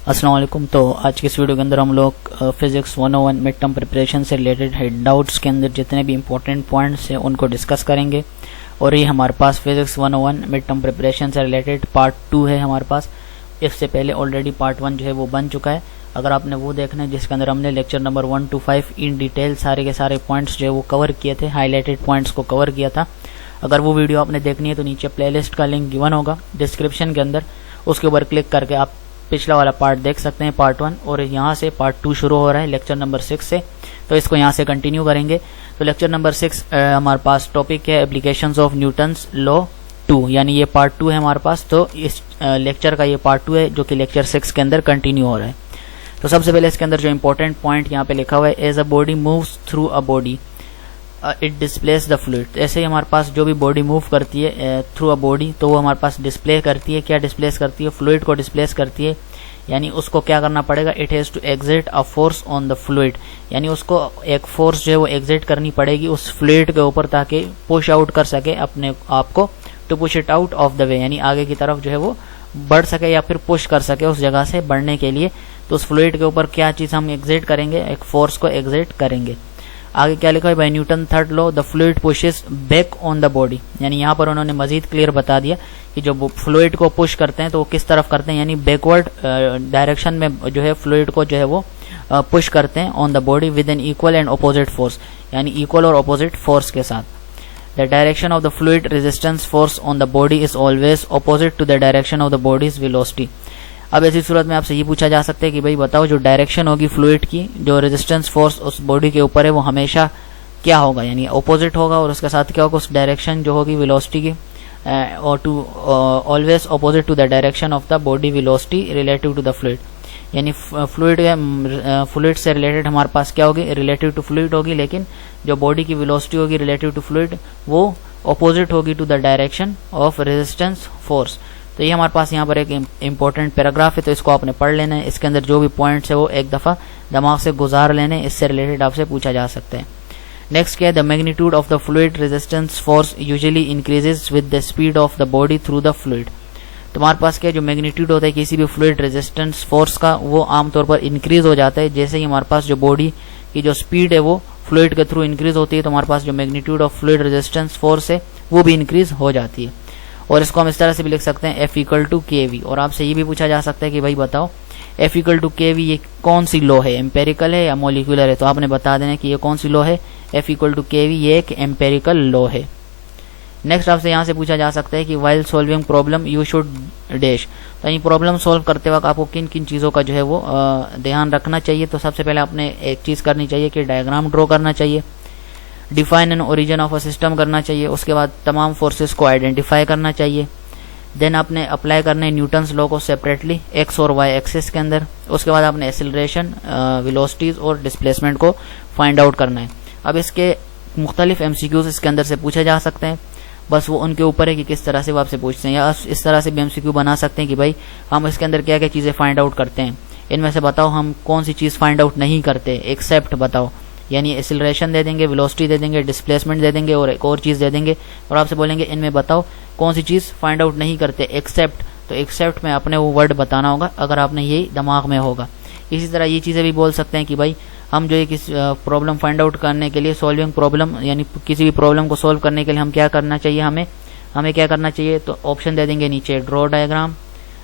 अस्सलाम वालेकुम। तो आज की इस वीडियो के अंदर हम लोग फिजिक्स 101 मिड टर्म प्रिपरेशन से रिलेटेड है डाउट्स के अंदर जितने भी इंपॉर्टेंट पॉइंट्स हैं उनको डिस्कस करेंगे। और ये हमारे पास फिजिक्स 101 मिड टर्म प्रिपरेशन से रिलेटेड पार्ट 2 है हमारे पास। इससे पहले ऑलरेडी पार्ट 1 जो है वो बन चुका है। अगर आपने वो देखना है जिसके अंदर हमने lecture number 1 to 5 in detail सारे के सारे पॉइंट्स जो है वो कवर किए थे, हाईलाइटेड पॉइंट्स को कवर किया था। अगर वो वीडियो आपने देखनी है तो नीचे प्लेलिस्ट का लिंक गिवन होगा डिस्क्रिप्शन के अंदर, उसके ऊपर क्लिक करके आप पिछला वाला पार्ट देख सकते हैं, पार्ट 1। और यहाँ से पार्ट 2 शुरू हो रहा है लेक्चर नंबर 6 से, तो इसको यहाँ से कंटिन्यू करेंगे। तो लेक्चर नंबर 6 हमारे पास टॉपिक है एप्लीकेशंस ऑफ न्यूटन्स लॉ 2, यानी ये पार्ट 2 है हमारे पास। तो इस लेक्चर का ये पार्ट 2 है जो कि लेक्चर 6 के अंदर कंटिन्यू हो रहा है। तो सबसे पहले इसके अंदर जो इंपॉर्टेंट पॉइंट यहाँ पे लिखा हुआ है, as a body moves through a body it displaces the fluid. ऐसे ही हमारे पास जो भी बॉडी मूव करती है थ्रू अ बॉडी, तो वो हमारे पास डिस्प्ले करती है। क्या डिस्प्लेस करती है? फ्लूइड को डिस्प्लेस करती है। यानी उसको क्या करना पड़ेगा? It has to exit a force on the fluid, यानी उसको एक फोर्स जो है वो एग्जिट करनी पड़ेगी उस फ्लूइड के ऊपर ताकि पुश आउट कर सके अपने आप को, to push it out of the way, यानी आगे की तरफ जो है वो बढ़ सके या फिर पुश कर सके उस जगह से बढ़ने के लिए। तो उस फ्लूइड के ऊपर क्या चीज हम एग्जिट करेंगे? एक फोर्स को एग्जिट करेंगे। आगे क्या लिखा है? By Newton third law the fluid pushes back on the body, यानी यहाँ पर उन्होंने मजीद क्लियर बता दिया कि जो फ्लूइड को पुश करते हैं तो वो किस तरफ करते हैं, यानी बैकवर्ड डायरेक्शन में जो है फ्लूइड को जो है वो पुश करते हैं on the body with an equal and opposite force, यानी इक्वल और अपोजिट फोर्स के साथ। The direction of the fluid resistance force on the body is always opposite to the direction of the body's velocity. अब ऐसी सूरत में आपसे ये पूछा जा सकता है कि भाई बताओ जो डायरेक्शन होगी फ्लूइड की, जो रेजिस्टेंस फोर्स उस बॉडी के ऊपर है वो हमेशा क्या होगा, यानी अपोजिट होगा। और उसके साथ क्या होगा? उस डायरेक्शन जो होगी वेलोसिटी की, और to always opposite to the direction of the body velocity relative to the fluid, यानी फ्लूइड से रिलेटेड हमारे पास क्या होगी? रिलेटिव टू फ्लूइड होगी, लेकिन जो बॉडी की वेलोसिटी होगी रिलेटिव टू फ्लूइड वो अपोजिट होगी to the direction of resistance force. तो ये हमारे पास यहाँ पर एक इंपॉर्टेंट पैराग्राफ है, तो इसको आपने पढ़ लेना है। इसके अंदर जो भी पॉइंट्स है वो एक दफा दिमाग से गुजार लेने, इससे रिलेटेड आपसे पूछा जा सकता है। नेक्स्ट क्या है? The magnitude of the fluid resistance force usually increases with the speed of the body through the fluid. तो हमारे पास क्या जो मैग्नीट्यूड होता है किसी भी फ्लूइड रेजिस्टेंस फोर्स का, वो आमतौर पर इंक्रीज हो जाता है जैसे ही हमारे पास जो बॉडी की जो स्पीड है वो फ्लूइड के थ्रू इंक्रीज होती है, तो हमारे पास जो magnitude of fluid resistance force है वो भी इंक्रीज हो जाती है। और इसको हम इस तरह से भी लिख सकते हैं F इक्वल टू KV। और आपसे ये भी पूछा जा सकता है कि भाई बताओ F इक्वल टू KV ये कौन सी लॉ है, एम्पेरिकल है या मोलिकुलर है? तो आपने बता देना कि ये कौन सी लॉ है, F इक्वल टू KV ये एक एम्पेरिकल लॉ है। नेक्स्ट आपसे यहाँ से पूछा जा सकता है कि while solving problem you should dash. तो ये प्रॉब्लम सॉल्व करते वक्त आपको किन किन चीज़ों का जो है वो ध्यान रखना चाहिए? तो सबसे पहले आपने एक चीज़ करनी चाहिए कि डायग्राम ड्रॉ करना चाहिए, define an origin of a system करना चाहिए, उसके बाद तमाम फोर्सेस को आइडेंटिफाई करना चाहिए। देन आपने अप्लाई करना है न्यूटन्स लॉ को सेपरेटली एक्स और वाई एक्सिस के अंदर। उसके बाद आपने एक्सीलरेशन, वेलोसिटीज और डिस्प्लेसमेंट को फाइंड आउट करना है। अब इसके मुख्तलिफ एमसीक्यूज इसके अंदर से पूछे जा सकते हैं, बस वो उनके ऊपर है कि किस तरह से वो आपसे पूछते हैं। या इस तरह से भी एमसीक्यू बना सकते हैं कि भाई हम इसके अंदर क्या क्या चीज़ें फाइंड आउट करते हैं, इनमें से बताओ हम कौन सी चीज़ फाइंड आउट नहीं करते, एक्सेप्ट बताओ, यानी एक्सीलरेशन दे देंगे, वेलोसिटी दे देंगे, डिस्प्लेसमेंट दे देंगे और एक और चीज़ दे देंगे। और आपसे बोलेंगे इनमें बताओ कौन सी चीज़ फाइंड आउट नहीं करते, एक्सेप्ट। तो एक्सेप्ट में आपने वो वर्ड बताना होगा अगर आपने यही दिमाग में होगा। इसी तरह ये चीज़ें भी बोल सकते हैं कि भाई हम जो है किस प्रॉब्लम फाइंड आउट करने के लिए, सॉल्विंग प्रॉब्लम यानी किसी भी प्रॉब्लम को सॉल्व करने के लिए हम क्या करना चाहिए, हमें क्या करना चाहिए? तो ऑप्शन दे देंगे नीचे, draw diagram,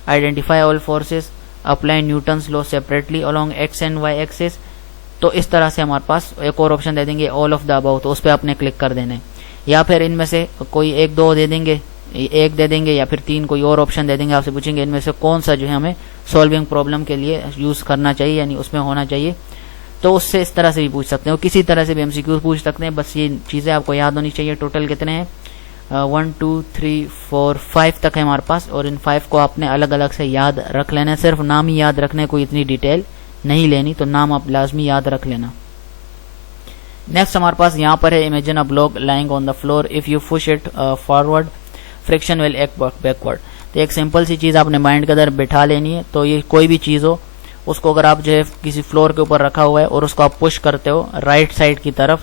identify all forces, apply Newton's law separately along x and y axis. तो इस तरह से हमारे पास एक और ऑप्शन दे देंगे, ऑल ऑफ द अबाउ, तो उस पर आपने क्लिक कर देना है। या फिर इनमें से कोई एक दो दे देंगे, एक दे देंगे या फिर तीन कोई और ऑप्शन दे देंगे। आपसे पूछेंगे इनमें से कौन सा जो है हमें सॉल्विंग प्रॉब्लम के लिए यूज करना चाहिए, यानी उसमें होना चाहिए। तो उससे इस तरह से भी पूछ सकते हैं, और किसी तरह से भी MCQ पूछ सकते हैं। बस ये चीज़ें आपको याद होनी चाहिए। टोटल कितने हैं? 1 2 3 4 5 तक है हमारे पास, और इन 5 को आपने अलग अलग से याद रख लेना है। सिर्फ नाम ही याद रखने, कोई इतनी डिटेल नहीं लेनी, तो नाम आप लाजमी याद रख लेना। नेक्स्ट हमारे पास यहाँ पर है, imagine a block lying on the floor, if you push it forward friction will act backward. तो एक सिंपल सी चीज़ आपने माइंड के अंदर बिठा लेनी है। तो ये कोई भी चीज़ हो, उसको अगर आप जो है किसी फ्लोर के ऊपर रखा हुआ है और उसको आप पुश करते हो राइट साइड की तरफ,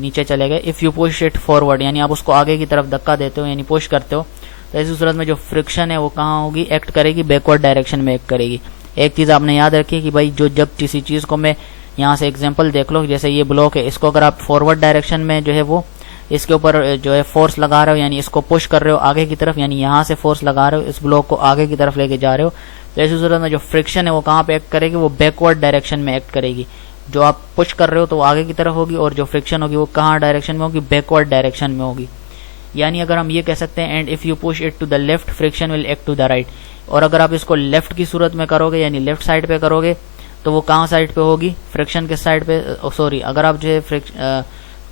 नीचे चले गए, if you push it forward, यानी आप उसको आगे की तरफ धक्का देते हो यानी पुश करते हो, तो ऐसी सूरत में जो फ्रिक्शन है वो कहाँ होगी, एक्ट करेगी, बैकवर्ड डायरेक्शन में एक्ट करेगी। एक चीज़ आपने याद रखी कि भाई जो जब किसी चीज़ को मैं यहाँ से एग्जांपल देख लो, जैसे ये ब्लॉक है, इसको अगर आप फॉरवर्ड डायरेक्शन में जो है वो इसके ऊपर जो है फोर्स लगा रहे हो, यानी इसको पुश कर रहे हो आगे की तरफ, यानी यहाँ से फोर्स लगा रहे हो, इस ब्लॉक को आगे की तरफ लेके जा रहे हो, तो ऐसी सूरत में जो फ्रिक्शन है वो कहाँ पे एक्ट करेगी, वो बैकवर्ड डायरेक्शन में एक्ट करेगी। जो आप पुश कर रहे हो तो वो आगे की तरफ होगी, और जो फ्रिक्शन होगी वो कहाँ डायरेक्शन में होगी, बैकवर्ड डायरेक्शन में होगी। यानी अगर हम ये कह सकते हैं, and if you push it to the left friction will act to the right. और अगर आप इसको लेफ्ट की सूरत में करोगे, यानी लेफ्ट साइड पे करोगे, तो वो कहाँ साइड पे होगी, फ्रिक्शन के साइड पे, सॉरी, अगर आप जो है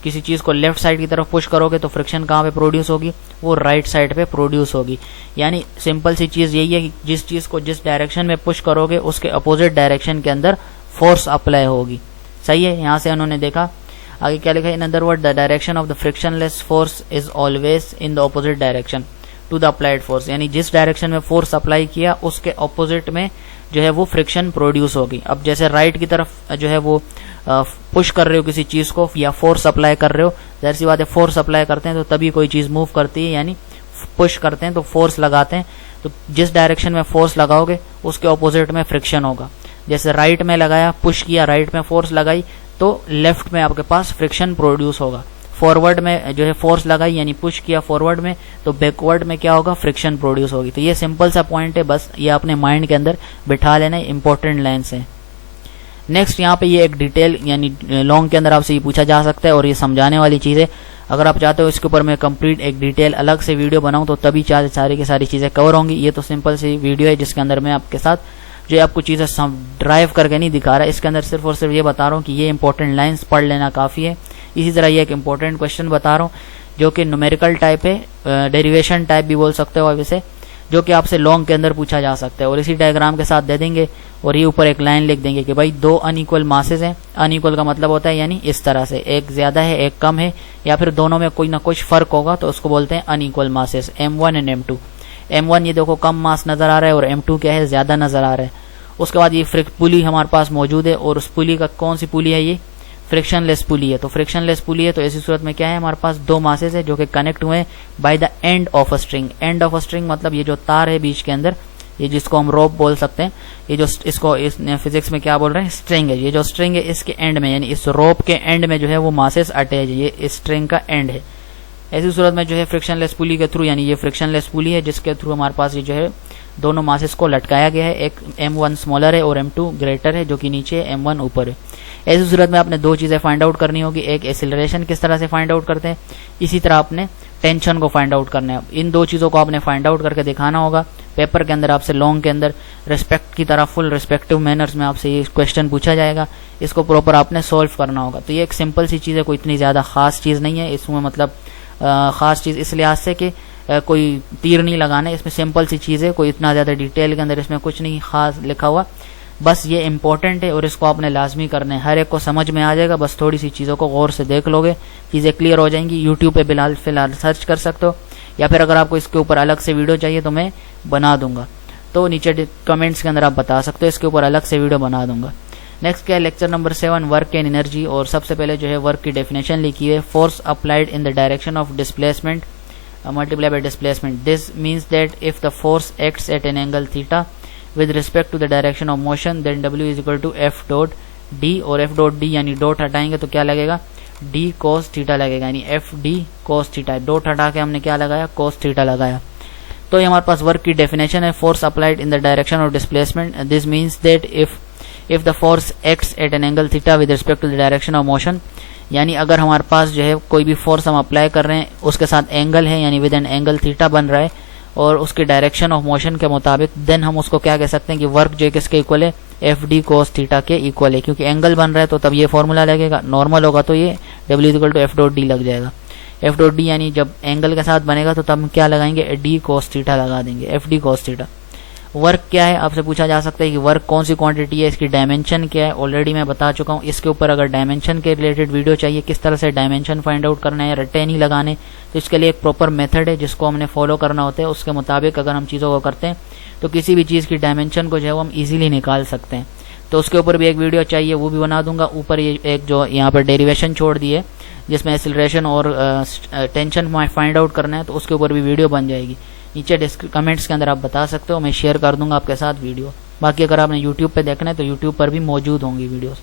किसी चीज़ को लेफ्ट साइड की तरफ पुश करोगे तो फ्रिक्शन कहाँ पे प्रोड्यूस होगी, वो राइट साइड पे प्रोड्यूस होगी। यानी सिंपल सी चीज़ यही है कि जिस चीज़ को जिस डायरेक्शन में पुश करोगे उसके अपोजिट डायरेक्शन के अंदर फोर्स अप्लाई होगी। सही है, यहाँ से उन्होंने देखा। आगे क्या लिखा है, in other word the direction of the frictionless force is always in the opposite direction to the applied force. यानी जिस डायरेक्शन में फोर्स अप्लाई किया उसके ऑपोजिट में जो है वो फ्रिक्शन प्रोड्यूस होगी। अब जैसे राइट की तरफ जो है वो पुश कर रहे हो किसी चीज को या फोर्स अप्लाई कर रहे हो, जाहिर सी बात है फोर्स अप्लाई करते हैं तो तभी कोई चीज मूव करती है, यानी पुश करते हैं तो फोर्स लगाते हैं। तो जिस डायरेक्शन में फोर्स लगाओगे उसके ऑपोजिट में फ्रिक्शन होगा। जैसे राइट में लगाया, पुश किया, राइट में फोर्स लगाई, तो लेफ्ट में आपके पास फ्रिक्शन प्रोड्यूस होगा। फॉरवर्ड में जो है फोर्स लगाई यानी पुश किया फॉरवर्ड में, तो बैकवर्ड में क्या होगा, फ्रिक्शन प्रोड्यूस होगी। तो ये सिंपल सा पॉइंट है, बस ये अपने माइंड के अंदर बिठा लेना, इंपॉर्टेंट लाइन्स है। नेक्स्ट यहाँ पे ये एक डिटेल यानी लॉन्ग के अंदर आपसे ये पूछा जा सकता है और ये समझाने वाली चीज़ है। अगर आप चाहते हो इसके ऊपर मैं कंप्लीट एक डिटेल अलग से वीडियो बनाऊं तो तभी सारी की सारी चीज़ें कवर होंगी। ये तो सिंपल सी वीडियो है जिसके अंदर मैं आपके साथ जो आपको चीज़ें ड्राइव करके नहीं दिखा रहा, इसके अंदर सिर्फ और सिर्फ ये बता रहा हूँ कि ये इंपॉर्टेंट लाइन्स पढ़ लेना काफ़ी है। इसी तरह ये एक इंपॉर्टेंट क्वेश्चन बता रहा हूँ जो कि न्यूमेरिकल टाइप है, डेरिवेशन टाइप भी बोल सकते हो आप इसे, जो कि आपसे लॉन्ग के अंदर पूछा जा सकता है। और इसी डायग्राम के साथ दे देंगे और ये ऊपर एक लाइन लिख देंगे कि भाई दो अनइक्वल मासेस हैं। अनइक्वल का मतलब होता है यानी इस तरह से, एक ज्यादा है एक कम है, या फिर दोनों में कोई ना कुछ फर्क होगा, तो उसको बोलते हैं unequal masses, M1 and M2। M1 ये देखो कम मास नजर आ रहा है और M2 क्या है, ज्यादा नजर आ रहा है। उसके बाद ये पुली हमारे पास मौजूद है और उस पुली का कौन सी पुली है, ये फ्रिक्शनलेस पुली है। तो फ्रिक्शनलेस पुली है तो ऐसी सूरत में क्या है, हमारे पास दो मासेस है जो कि कनेक्ट हुए हैं by the end of a string. End of a string मतलब ये जो तार है बीच के अंदर, ये जिसको हम रोप बोल सकते हैं, ये जो इसको इस फिजिक्स में क्या बोल रहे हैं, स्ट्रिंग है। ये जो स्ट्रिंग है इसके एंड में यानी इस रोप के एंड में जो है वो मासेस अटैच है, ये इस स्ट्रिंग का एंड है। ऐसी सूरत में जो है फ्रिक्शनलेस पुली के थ्रू, यानी ये फ्रिक्शनलेस पुली है जिसके थ्रू हमारे पास ये जो है दोनों मासेस को लटकाया गया है। एक M1 स्मॉलर है और M2 ग्रेटर है, जो कि नीचे है, M1 ऊपर है। ऐसी सूरत में आपने दो चीजें फाइंड आउट करनी होगी, एक एक्सीलरेशन किस तरह से फाइंड आउट करते हैं, इसी तरह आपने टेंशन को फाइंड आउट करना है। इन दो चीजों को आपने फाइंड आउट करके दिखाना होगा। पेपर के अंदर आपसे लॉन्ग के अंदर रिस्पेक्ट की तरह फुल रिस्पेक्टिव मैनर्स में आपसे ये क्वेश्चन पूछा जाएगा, इसको प्रॉपर आपने सॉल्व करना होगा। तो ये एक सिंपल सी चीज है, कोई इतनी ज्यादा खास चीज नहीं है इसमें, मतलब खास चीज इस लिहाज से कि कोई तीर नहीं लगाना है, इसमें सिंपल सी चीज है, कोई इतना ज्यादा डिटेल के अंदर इसमें कुछ नहीं खास लिखा हुआ, बस ये इंपॉर्टेंट है और इसको आपने लाजमी करना है। हर एक को समझ में आ जाएगा, बस थोड़ी सी चीज़ों को गौर से देख लोगे, चीज़ें क्लियर हो जाएंगी। यूट्यूब पे फिलहाल सर्च कर सकते हो, या फिर अगर आपको इसके ऊपर अलग से वीडियो चाहिए तो मैं बना दूंगा, तो नीचे कमेंट्स के अंदर आप बता सकते हो, इसके ऊपर अलग से वीडियो बना दूंगा। नेक्स्ट क्या है, lecture number 7, work and energy. और सबसे पहले जो है वर्क की डेफिनेशन लिखी है, force applied in the direction of displacement multiply by displacement. This means that if the force acts at an angle theta with respect to the direction of motion, then W is equal to F dot D, और F dot D यानी dot हटाएंगे तो क्या लगेगा, D cos theta लगेगा, यानी F D cos theta. Dot हटा के हमने क्या लगाया, cos थीटा लगाया। तो ये हमारे पास वर्क की डेफिनेशन है, force applied in the direction of displacement. This means that if the force acts at an angle theta with respect to the direction of motion, यानी अगर हमारे पास जो है कोई भी फोर्स हम अप्लाई कर रहे हैं उसके साथ एंगल है, यानी विद एन एंगल थीटा बन रहा है और उसके डायरेक्शन ऑफ मोशन के मुताबिक, देन हम उसको क्या कह सकते हैं कि वर्क जो है किसके इक्वल है, एफ डी कोस थीटा के इक्वल है। क्योंकि एंगल बन रहा है तो तब ये फॉर्मूला लगेगा, नॉर्मल होगा तो ये W equal to F dot D लग जाएगा। एफ डॉट डी यानी जब एंगल के साथ बनेगा तो तब क्या लगाएंगे, डी कोस थीटा लगा देंगे, F d cos theta. Work क्या है आपसे पूछा जा सकता है कि वर्क कौन सी क्वांटिटी है, इसकी डायमेंशन क्या है, ऑलरेडी मैं बता चुका हूँ। इसके ऊपर अगर डायमेंशन के रिलेटेड वीडियो चाहिए, किस तरह से डायमेंशन फाइंड आउट करना है, रट्टे नहीं लगाने, तो इसके लिए एक प्रॉपर मेथड है जिसको हमने फॉलो करना होता है। उसके मुताबिक अगर हम चीज़ों को करते हैं तो किसी भी चीज़ की डायमेंशन को जो है वो हम इजीली निकाल सकते हैं। तो उसके ऊपर भी एक वीडियो चाहिए, वो भी बना दूंगा। ऊपर ये एक जो यहाँ पर डेरिवेशन छोड़ दी है जिसमें एक्सीलरेशन और टेंशन फाइंड आउट करना है, तो उसके ऊपर भी वीडियो बन जाएगी। नीचे कमेंट्स के अंदर आप बता सकते हो, मैं शेयर कर दूंगा आपके साथ वीडियो। बाकी अगर आपने यूट्यूब पे देखना है तो यूट्यूब पर भी मौजूद होंगी वीडियोस।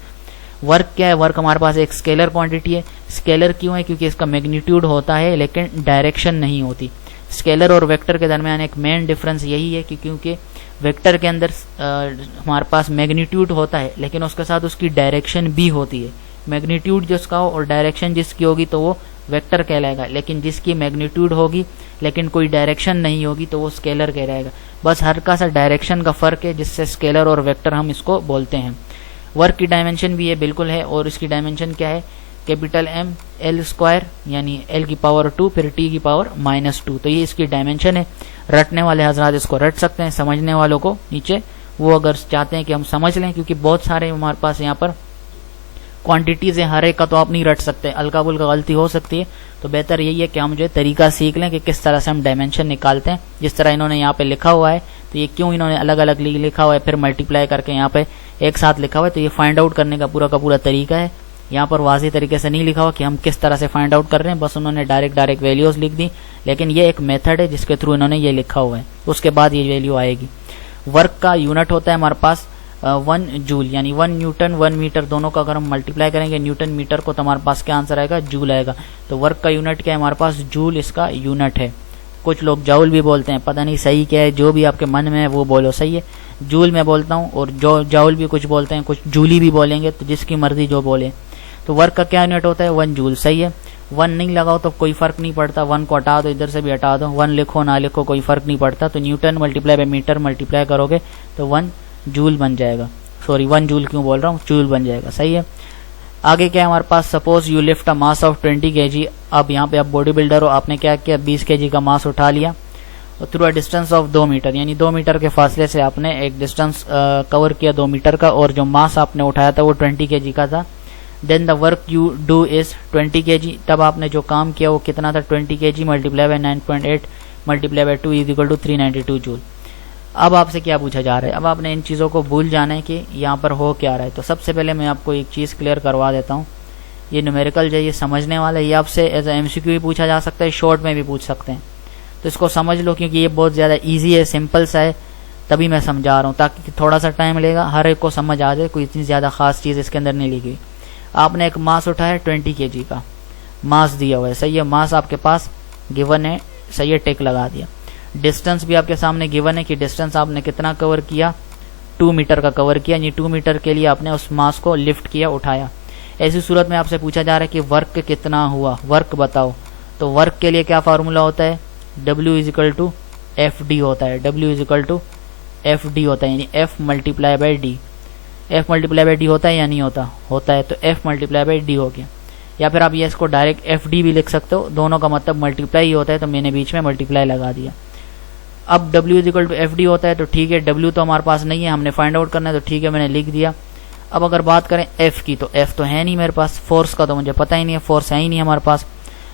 वर्क क्या है? वर्क हमारे पास एक स्केलर क्वांटिटी है। स्केलर क्यों है? क्योंकि इसका मैग्नीट्यूड होता है लेकिन डायरेक्शन नहीं होती। स्केलर और वेक्टर के दरमियान एक मेन डिफरेंस यही है कि क्योंकि वेक्टर के अंदर हमारे पास मैग्नीट्यूड होता है लेकिन उसके साथ उसकी डायरेक्शन भी होती है। मैग्नीट्यूड जिसका हो और डायरेक्शन जिसकी होगी तो वो वेक्टर कहलाएगा, लेकिन जिसकी मैग्नीट्यूड होगी लेकिन कोई डायरेक्शन नहीं होगी तो वो स्केलर कहलाएगा। बस हल्का सा डायरेक्शन का फर्क है जिससे स्केलर और वेक्टर हम इसको बोलते हैं। वर्क की डायमेंशन भी ये बिल्कुल है और इसकी डायमेंशन क्या है? कैपिटल M L स्क्वायर यानी L की पावर 2 फिर T की पावर -2। तो ये इसकी डायमेंशन है। रटने वाले हजरात इसको रट सकते हैं, समझने वालों को नीचे वो अगर चाहते हैं कि हम समझ लें, क्योंकि बहुत सारे हमारे पास यहाँ पर क्वांटिटीज है, हर एक का तो आप नहीं रट सकते, हल्का फुल्का गलती हो सकती है। तो बेहतर यही है कि हम जो है तरीका सीख लें कि किस तरह से हम डायमेंशन निकालते हैं। जिस तरह इन्होंने यहाँ पे लिखा हुआ है, तो ये क्यों इन्होंने अलग अलग लिखा हुआ है, फिर मल्टीप्लाई करके यहाँ पे एक साथ लिखा हुआ है, तो ये फाइंड आउट करने का पूरा तरीका है। यहाँ पर वाज़ेह तरीके से नहीं लिखा हुआ कि हम किस तरह से फाइंड आउट कर रहे हैं, बस उन्होंने डायरेक्ट वैल्यूज लिख दी, लेकिन ये एक मेथड है जिसके थ्रू इन्होंने ये लिखा हुआ है, उसके बाद ये वैल्यू आएगी। वर्क का यूनिट होता है हमारे पास 1 जूल, यानी 1 न्यूटन 1 मीटर, दोनों का अगर हम मल्टीप्लाई करेंगे न्यूटन मीटर को तो हमारे पास क्या आंसर आएगा? जूल आएगा। तो वर्क का यूनिट क्या है हमारे पास? जूल इसका यूनिट है। कुछ लोग जाउल भी बोलते हैं, पता नहीं सही क्या है, जो भी आपके मन में है वो बोलो, सही है। जूल मैं बोलता हूँ और जो जाउल भी कुछ बोलते हैं, कुछ जूली भी बोलेंगे, तो जिसकी मर्जी जो बोले। तो वर्क का क्या यूनिट होता है? 1 जूल, सही है। 1 नहीं लगाओ तो कोई फर्क नहीं पड़ता, 1 को हटा दो, इधर से भी हटा दो, 1 लिखो ना लिखो कोई फर्क नहीं पड़ता। तो Newton multiply by metre multiply करोगे तो 1 जूल बन जाएगा। सॉरी 1 जूल क्यों बोल रहा हूँ, जूल बन जाएगा, सही है। आगे क्या है हमारे पास? Suppose you lift a mass of 20 kg। अब यहाँ पे आप बॉडी बिल्डर हो, आपने क्या किया? 20 kg का मास उठा लिया through a distance of 2 metre, यानी 2 मीटर के फासले से आपने एक डिस्टेंस कवर किया 2 मीटर का, और जो मास आपने उठाया था वो 20 kg का था। Then the work you do is 20 kg। तब आपने जो काम किया वो कितना था? 20 kg multiply by 9.8 multiply by 2 is equal to 392 joule. अब आपसे क्या पूछा जा रहा है? अब आपने इन चीज़ों को भूल जाना है कि यहाँ पर हो क्या रहा है। तो सबसे पहले मैं आपको एक चीज़ क्लियर करवा देता हूँ। ये न्यूमेरिकल जो ये समझने वाला है, ये आपसे एज ए MCQ भी पूछा जा सकता है, शॉर्ट में भी पूछ सकते हैं। तो इसको समझ लो क्योंकि ये बहुत ज़्यादा ईजी है, सिंपल सा है, तभी मैं समझा रहा हूँ, ताकि थोड़ा सा टाइम लेगा, हर एक को समझ आ जाए, कोई इतनी ज़्यादा खास चीज़ इसके अंदर नहीं लिखी। आपने एक मास उठाया 20 kg का मास दिया हुआ है, सही है। मास आपके पास गिवन है, सही है, टिक लगा दिया। डिस्टेंस भी आपके सामने गिवन है कि डिस्टेंस आपने कितना कवर किया? 2 मीटर का कवर किया, यानी 2 मीटर के लिए आपने उस मास को लिफ्ट किया, उठाया। ऐसी सूरत में आपसे पूछा जा रहा है कि वर्क कितना हुआ, वर्क बताओ। तो वर्क के लिए क्या फार्मूला होता है? W is equal to FD होता है, W is equal to FD होता है, यानी F multiply by D। F multiply by D होता है या नहीं होता? होता है, तो F मल्टीप्लाई बाई D हो गया। या फिर आप ये इसको डायरेक्ट FD भी लिख सकते हो, दोनों का मतलब मल्टीप्लाई ही होता है, तो मैंने बीच में मल्टीप्लाई लगा दिया। अब W is equal to FD होता है, तो ठीक है, W तो हमारे पास नहीं है, हमने फाइंड आउट करना है, तो ठीक है मैंने लिख दिया। अब अगर बात करें F की, तो F तो है नहीं मेरे पास, फोर्स का तो मुझे पता ही नहीं है, फोर्स है ही नहीं हमारे पास,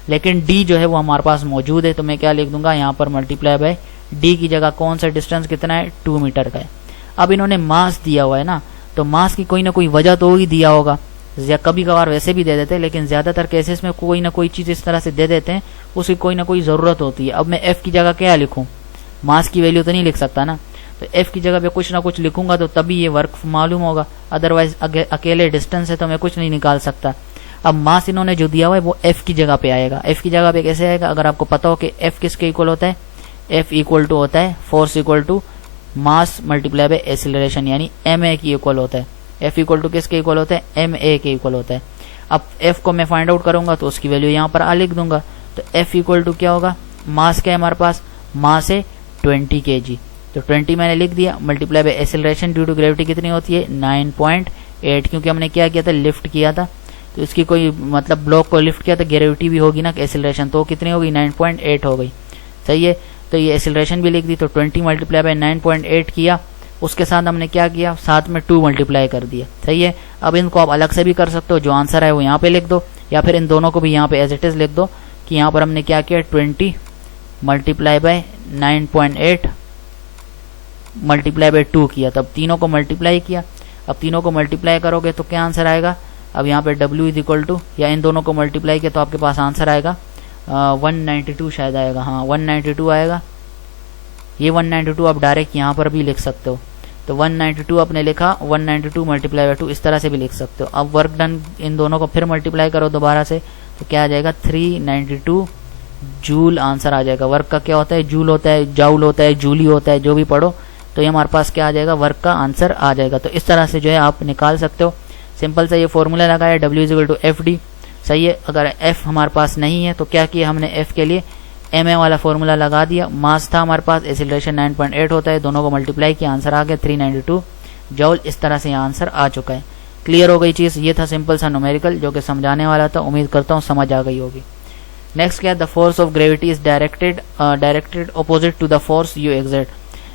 लेकिन D जो है वो हमारे पास मौजूद है, तो मैं क्या लिख दूंगा यहाँ पर? मल्टीप्लाई बाय D की जगह कौन सा डिस्टेंस कितना है? 2 मीटर का है। अब इन्होंने मास दिया हुआ है ना, तो मास की कोई ना कोई वजह तो ही दिया होगा, या कभी कभार वैसे भी दे देते हैं, लेकिन ज्यादातर केसेस में कोई ना कोई चीज इस तरह से दे देते हैं, उसकी कोई ना कोई जरूरत होती है। अब मैं F की जगह क्या लिखूं? मास की वैल्यू तो नहीं लिख सकता ना, तो F की जगह पे कुछ ना कुछ लिखूंगा तो तभी ये वर्क मालूम होगा, अदरवाइज अकेले डिस्टेंस है तो मैं कुछ नहीं निकाल सकता। अब मास इन्होंने जो दिया हुआ है वो F की जगह पे आएगा। F की जगह पे कैसे आएगा? अगर आपको पता हो कि F किसके इक्वल होता है? F इक्वल टू होता है force equal to mass multiply by acceleration, यानी ma की इक्वल होता है। F इक्वल टू किसके इक्वल होता है? ma के इक्वल होता है। अब F को मैं फाइंड आउट करूंगा तो उसकी वैल्यू यहाँ पर आ लिख दूंगा, तो F इक्वल टू क्या होगा? मास क्या है हमारे पास? मास है 20 kg, तो 20 मैंने लिख दिया, multiply by acceleration due to gravity कितनी होती है? 9.8, क्योंकि हमने क्या किया था? लिफ्ट किया था, तो इसकी कोई मतलब ब्लॉक को लिफ्ट किया तो ग्रेविटी भी होगी ना, एक्सीलरेशन, तो कितनी होगी? 9.8 हो गई, सही है। तो ये एक्सीलरेशन भी लिख दी, तो 20 मल्टीप्लाई बाय 9.8 किया, उसके साथ हमने क्या किया? साथ में 2 मल्टीप्लाई कर दिया, सही है। अब इनको आप अलग से भी कर सकते हो, जो आंसर है वो यहाँ पे लिख दो, या फिर इन दोनों को भी यहाँ पे एज इट इज लिख दो कि यहाँ पर हमने क्या किया? 20 मल्टीप्लाई बाय 9.8 मल्टीप्लाई बाय 2 किया, तब तीनों को मल्टीप्लाई किया। अब तीनों को मल्टीप्लाई करोगे तो क्या आंसर आएगा? अब यहाँ पे W इज इक्वल टू, या इन दोनों को मल्टीप्लाई किया तो आपके पास आंसर आएगा 192 शायद आएगा, हाँ 192 आएगा, ये 192 आप डायरेक्ट यहाँ पर भी लिख सकते हो। तो 192 आपने लिखा, 192 मल्टीप्लाई बाय 2 इस तरह से भी लिख सकते हो। अब वर्क डन इन दोनों को फिर मल्टीप्लाई करो दोबारा से, तो क्या आ जाएगा 392 जूल आंसर आ जाएगा। वर्क का क्या होता है, जूल होता है, जाउल होता है, जूली होता है, जो भी पढ़ो। तो ये हमारे पास क्या आ जाएगा, वर्क का आंसर आ जाएगा। तो इस तरह से जो है आप निकाल सकते हो। सिंपल सा ये फॉर्मूला लगाया, W=FD, सही है। अगर F हमारे पास नहीं है तो क्या किया हमने, F के लिए ma वाला फॉर्मूला लगा दिया। मास था हमारे पास, एसिलेशन 9.8 होता है, दोनों को मल्टीप्लाई किया, आंसर आ गया 392 जॉल। इस तरह से यहाँ आंसर आ चुका है। क्लियर हो गई चीज़। ये था सिंपल सा न्यूमेरिकल जो कि समझाने वाला था। उम्मीद करता हूँ समझ आ गई होगी। नेक्स्ट क्या है, the force of gravity is directed opposite to the force you exert.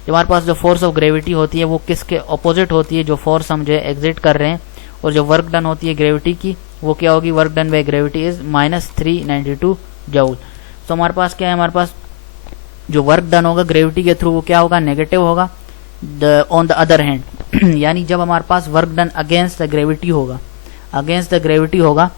हमारे पास जो फोर्स ऑफ ग्रेविटी होती है वो किसके अपोजिट होती है, जो फोर्स हम जो है एग्जिट कर रहे हैं। और जो वर्क डन होती है ग्रेविटी की वो क्या होगी, work done by gravity is -392 joule. तो हमारे पास क्या है, हमारे पास जो वर्क डन होगा ग्रेविटी के थ्रू वो क्या होगा, नेगेटिव होगा। ऑन द अदर हैंड यानी जब हमारे पास work done against the gravity होगा, अगेंस्ट द ग्रेविटी होगा,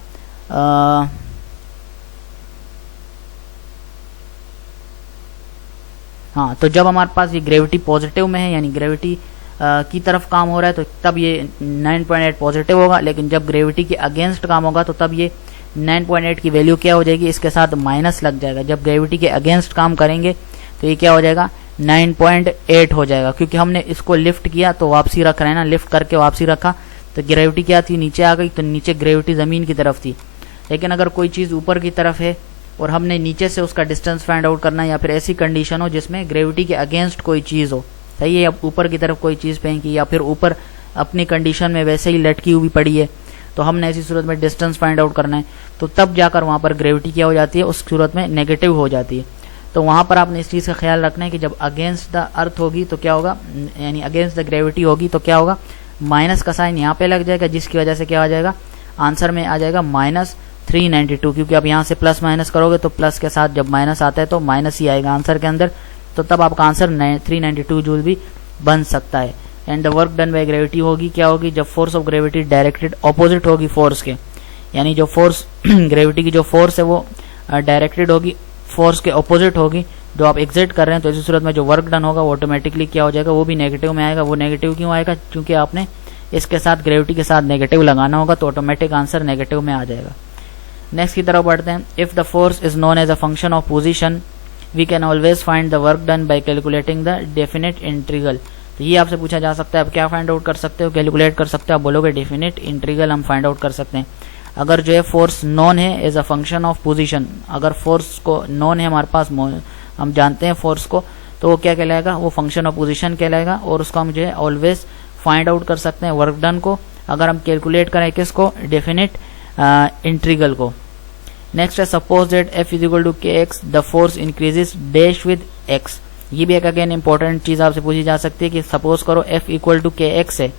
हाँ, तो जब हमारे पास ये ग्रेविटी पॉजिटिव में है यानी ग्रेविटी की तरफ काम हो रहा है तो तब ये 9.8 पॉजिटिव होगा। लेकिन जब ग्रेविटी के अगेंस्ट काम होगा तो तब ये 9.8 की वैल्यू क्या हो जाएगी, इसके साथ माइनस लग जाएगा। जब ग्रेविटी के अगेंस्ट काम करेंगे तो ये क्या हो जाएगा, 9.8 हो जाएगा। क्योंकि हमने इसको लिफ्ट किया तो वापसी रख रहे हैं ना, लिफ्ट करके वापसी रखा तो ग्रेविटी क्या थी, नीचे आ गई। तो नीचे ग्रेविटी जमीन की तरफ थी। लेकिन अगर कोई चीज़ ऊपर की तरफ है और हमने नीचे से उसका डिस्टेंस फाइंड आउट करना है, या फिर ऐसी कंडीशन हो जिसमें ग्रेविटी के अगेंस्ट कोई चीज़ हो, सही है, या ऊपर की तरफ कोई चीज़ फेंकी या फिर ऊपर अपनी कंडीशन में वैसे ही लटकी हुई पड़ी है, तो हमने ऐसी सूरत में डिस्टेंस फाइंड आउट करना है, तो तब जाकर वहाँ पर ग्रेविटी क्या हो जाती है, उस सूरत में नेगेटिव हो जाती है। तो वहाँ पर आपने इस चीज़ का ख्याल रखना है कि जब अगेंस्ट द अर्थ होगी तो क्या होगा, यानी अगेंस्ट द ग्रेविटी होगी तो क्या होगा, माइनस का साइन यहाँ पे लग जाएगा, जिसकी वजह से क्या आ जाएगा, आंसर में आ जाएगा -392। क्योंकि आप यहाँ से प्लस माइनस करोगे तो प्लस के साथ जब माइनस आता है तो माइनस ही आएगा आंसर के अंदर। तो तब आपका आंसर 392 जूल भी बन सकता है। And the work done by gravity होगी क्या होगी, जब force of gravity directed opposite होगी फोर्स के, यानी जो फोर्स ग्रेविटी की जो फोर्स है वो डायरेक्टेड होगी फोर्स के ऑपोजिट होगी जो आप एग्जिट कर रहे हैं। तो इसी सूरत में जो वर्क डन होगा वो ऑटोमेटिकली क्या हो जाएगा, वो भी नेगेटिव में आएगा। वो नेगेटिव क्यों आएगा, क्योंकि आपने इसके साथ ग्रेविटी के साथ नेगेटिव लगाना होगा, तो ऑटोमेटिक आंसर नेगेटिव में आ जाएगा। नेक्स्ट की तरफ बढ़ते हैं। If the force is known as a function of position we can always find the work done by calculating the definite integral. तो ये आपसे पूछा जा सकता है, आप क्या फाइंड आउट कर सकते हो, कैलकुलेट कर सकते हो। आप बोलोगे डेफिनेट इंटीग्रल हम फाइंड आउट कर सकते हैं। अगर जो है फोर्स नॉन है as a function of position, अगर फोर्स को नॉन है हमारे पास, हम जानते हैं फोर्स को, तो वो क्या कहलाएगा, वो फंक्शन ऑफ पोजीशन कहलाएगा। और उसको हम जो है ऑलवेज फाइंड आउट कर सकते हैं वर्क डन को, अगर हम कैलकुलेट करें किसको, डेफिनेट इंटीग्रल को। नेक्स्ट है suppose that F = kx the force increases dash with x। ये भी एक अगेन इंपॉर्टेंट चीज आपसे पूछी जा सकती है कि सपोज करो F = kx है,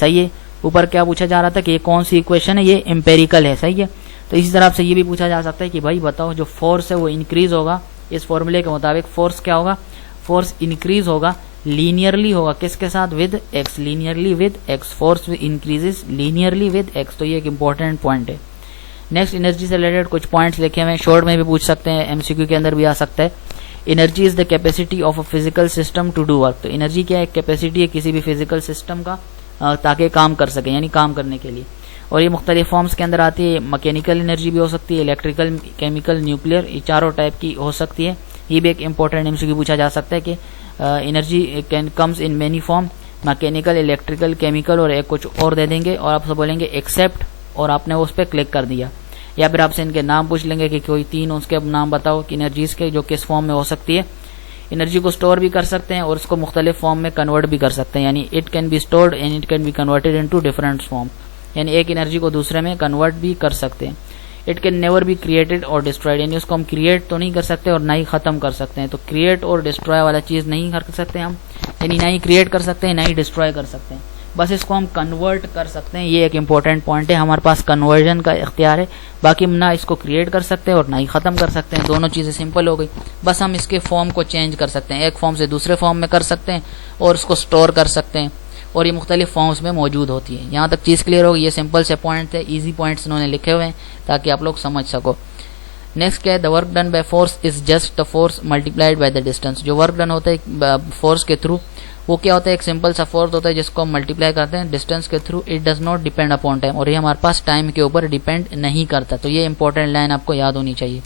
सही है। ऊपर क्या पूछा जा रहा था कि ये कौन सी इक्वेशन है, ये एम्पेरिकल है, सही है। तो इसी तरह से ये भी पूछा जा सकता है कि भाई बताओ जो फोर्स है वो इंक्रीज होगा, इस फॉर्मूले के मुताबिक फोर्स क्या होगा, फोर्स इंक्रीज होगा, लीनियरली होगा, किसके साथ, with x, linearly with x, force increases linearly with x। तो ये एक इंपॉर्टेंट पॉइंट है। नेक्स्ट एनर्जी से रिलेटेड कुछ पॉइंट्स लिखे हुए हैं, शॉर्ट में भी पूछ सकते हैं, एमसीक्यू के अंदर भी आ सकता है। Energy is the capacity of a physical system to do work. तो एनर्जी क्या है, कैपेसिटी है किसी भी फिजिकल सिस्टम का ताकि काम कर सके, यानी काम करने के लिए। और ये मुख्तलिफ फॉर्म्स के अंदर आती है, मैकेनिकल एनर्जी भी हो सकती है, इलेक्ट्रिकल, केमिकल, न्यूक्लियर, ये चारों टाइप की हो सकती है। ये भी एक इंपॉर्टेंट एमसीक्यू पूछा जा सकता है कि energy can comes in many form, mechanical, electrical, chemical, और एक कुछ और दे देंगे और आपसे बोलेंगे एक्सेप्ट, और आपने उस पर क्लिक कर दिया। या फिर आपसे इनके नाम पूछ लेंगे कि कोई तीन उसके नाम बताओ कि एनर्जीज के जो किस फॉर्म में हो सकती है। एनर्जी को स्टोर भी कर सकते हैं और उसको मुख्तलिफ फॉर्म में कन्वर्ट भी कर सकते हैं, यानी it can be stored and it can be converted into different form, यानी एक एनर्जी को दूसरे में कन्वर्ट भी कर सकते हैं। It can never be created और डिस्ट्रॉयड, यानी उसको हम क्रिएट तो नहीं कर सकते और ना ही खत्म कर सकते हैं। तो क्रिएट और डिस्ट्रॉय वाला चीज नहीं कर सकते हम, यानी ना ही क्रिएट कर सकते हैं ना ही डिस्ट्रॉय कर सकते हैं, बस इसको हम कन्वर्ट कर सकते हैं। ये एक इंपॉर्टेंट पॉइंट है, हमारे पास कन्वर्जन का इख्तियार है, बाकी हम ना इसको क्रिएट कर सकते हैं और ना ही खत्म कर सकते हैं। दोनों चीजें सिंपल हो गई, बस हम इसके फॉर्म को चेंज कर सकते हैं, एक फॉर्म से दूसरे फॉर्म में कर सकते हैं और उसको स्टोर कर सकते हैं, और ये मुख्तलिफ फॉर्म्स में मौजूद होती है। यहाँ तक चीज़ क्लियर होगी। ये सिंपल से पॉइंट थे, ईजी पॉइंट्स इन्होंने लिखे हुए हैं ताकि आप लोग समझ सको। नेक्स्ट क्या है, the work done by force is just the force multiplied by the distance. जो वर्क डन होता है फोर्स के थ्रू वो क्या होता है, एक सिंपल सा फोर्स होता है जिसको हम मल्टीप्लाई करते हैं डिस्टेंस के through. It does not depend upon time, और ये हमारे पास टाइम के ऊपर डिपेंड नहीं करता। तो ये इंपॉर्टेंट लाइन आपको याद होनी चाहिए।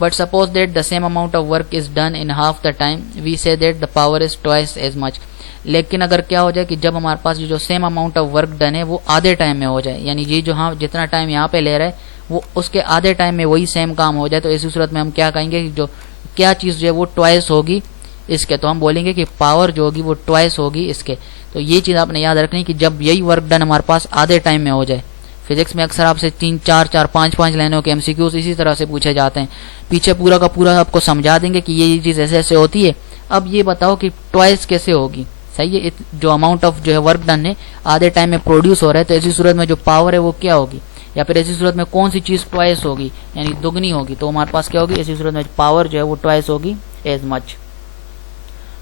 But suppose that the same amount of work is done in half the time, we say that the power is twice as much. लेकिन अगर क्या हो जाए कि जब हमारे पास जो same amount of work done है वो आधे टाइम में हो जाए, यानी ये जो हम जितना टाइम यहाँ पे ले रहे हैं वो उसके आधे टाइम में वही सेम काम हो जाए, तो इसी सूरत में हम क्या कहेंगे कि जो क्या चीज़ जो है वो ट्वाइस होगी इसके। तो हम बोलेंगे कि पावर जो होगी वो ट्वाइस होगी इसके। तो ये चीज़ आपने याद रखनी कि जब यही वर्क डन हमारे पास आधे टाइम में हो जाए। फिजिक्स में अक्सर आपसे 3 4 4 5 5 लाइनों के एमसीक्यूज इसी तरह से पूछे जाते हैं। पीछे पूरा का पूरा आपको समझा देंगे कि ये चीज़ ऐसे ऐसे होती है। अब ये बताओ कि ट्वाइस कैसे होगी, सही है। जो अमाउंट ऑफ जो है वर्क डन है आधे टाइम में प्रोड्यूस हो रहा है, तो ऐसी सूरत में जो पावर है वो क्या होगी, या फिर ऐसी सूरत में कौन सी चीज़ ट्वाइस होगी यानी दुगनी होगी। तो हमारे पास क्या होगी, ऐसी सूरत में पावर जो है वो ट्वाइस होगी एज मच।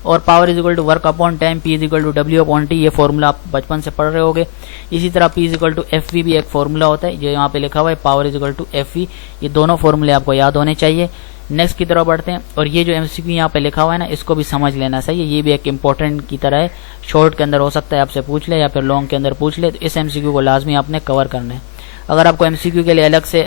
और power is equal to work upon time, P is equal to W upon T. ये फॉर्मूला आप बचपन से पढ़ रहे होगे। इसी तरह P is equal to F V भी एक फॉर्मूला होता है जो यहाँ पे लिखा हुआ है, power is equal to F V. ये दोनों फॉर्मूले आपको याद होने चाहिए। नेक्स्ट की तरफ बढ़ते हैं, और ये जो एमसीक्यू यहाँ पे लिखा हुआ है ना, इसको भी समझ लेना सही है। ये भी एक इंपॉर्टेंट की तरह है, शॉर्ट के अंदर हो सकता है आपसे पूछ ले या फिर लॉन्ग के अंदर पूछ ले। तो इस एमसीक्यू को लाजमी आपने कवर करना है। अगर आपको एमसीक्यू के लिए अलग से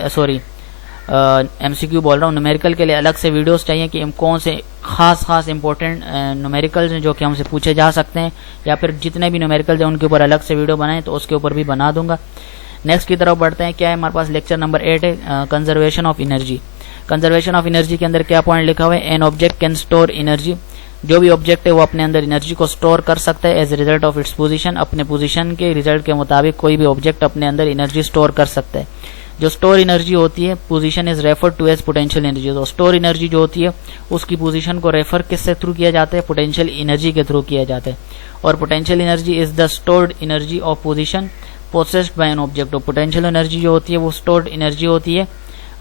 एमसीक्यू बोल रहा हूँ, न्यूमेरिकल के लिए अलग से वीडियोस चाहिए कि कौन से खास इंपॉर्टेंट न्यूमेरिकल्स हैं जो कि हमसे पूछे जा सकते हैं, या फिर जितने भी न्यूमेरिकल्स हैं उनके ऊपर अलग से वीडियो बनाएं तो उसके ऊपर भी बना दूंगा। नेक्स्ट की तरफ बढ़ते हैं, क्या है हमारे पास लेक्चर नंबर 8 है conservation of energy. Conservation of energy के अंदर क्या पॉइंट लिखा हुआ है, an object can store energy. जो भी ऑब्जेक्ट है वो अपने अंदर एनर्जी को स्टोर कर सकता है as a result of its position. अपने पोजीशन के रिजल्ट के मुताबिक कोई भी ऑब्जेक्ट अपने अंदर एनर्जी स्टोर कर सकता है। जो स्टोर एनर्जी होती है position is refer to as potential energy. तो स्टोर एनर्जी जो होती है उसकी पोजीशन को रेफर किससे थ्रू किया जाता है, पोटेंशियल एनर्जी के थ्रू किया जाता है। और potential energy is the stored energy of position possessed bye an object. तो पोटेंशियल एनर्जी जो होती है वो स्टोर्ड एनर्जी होती है,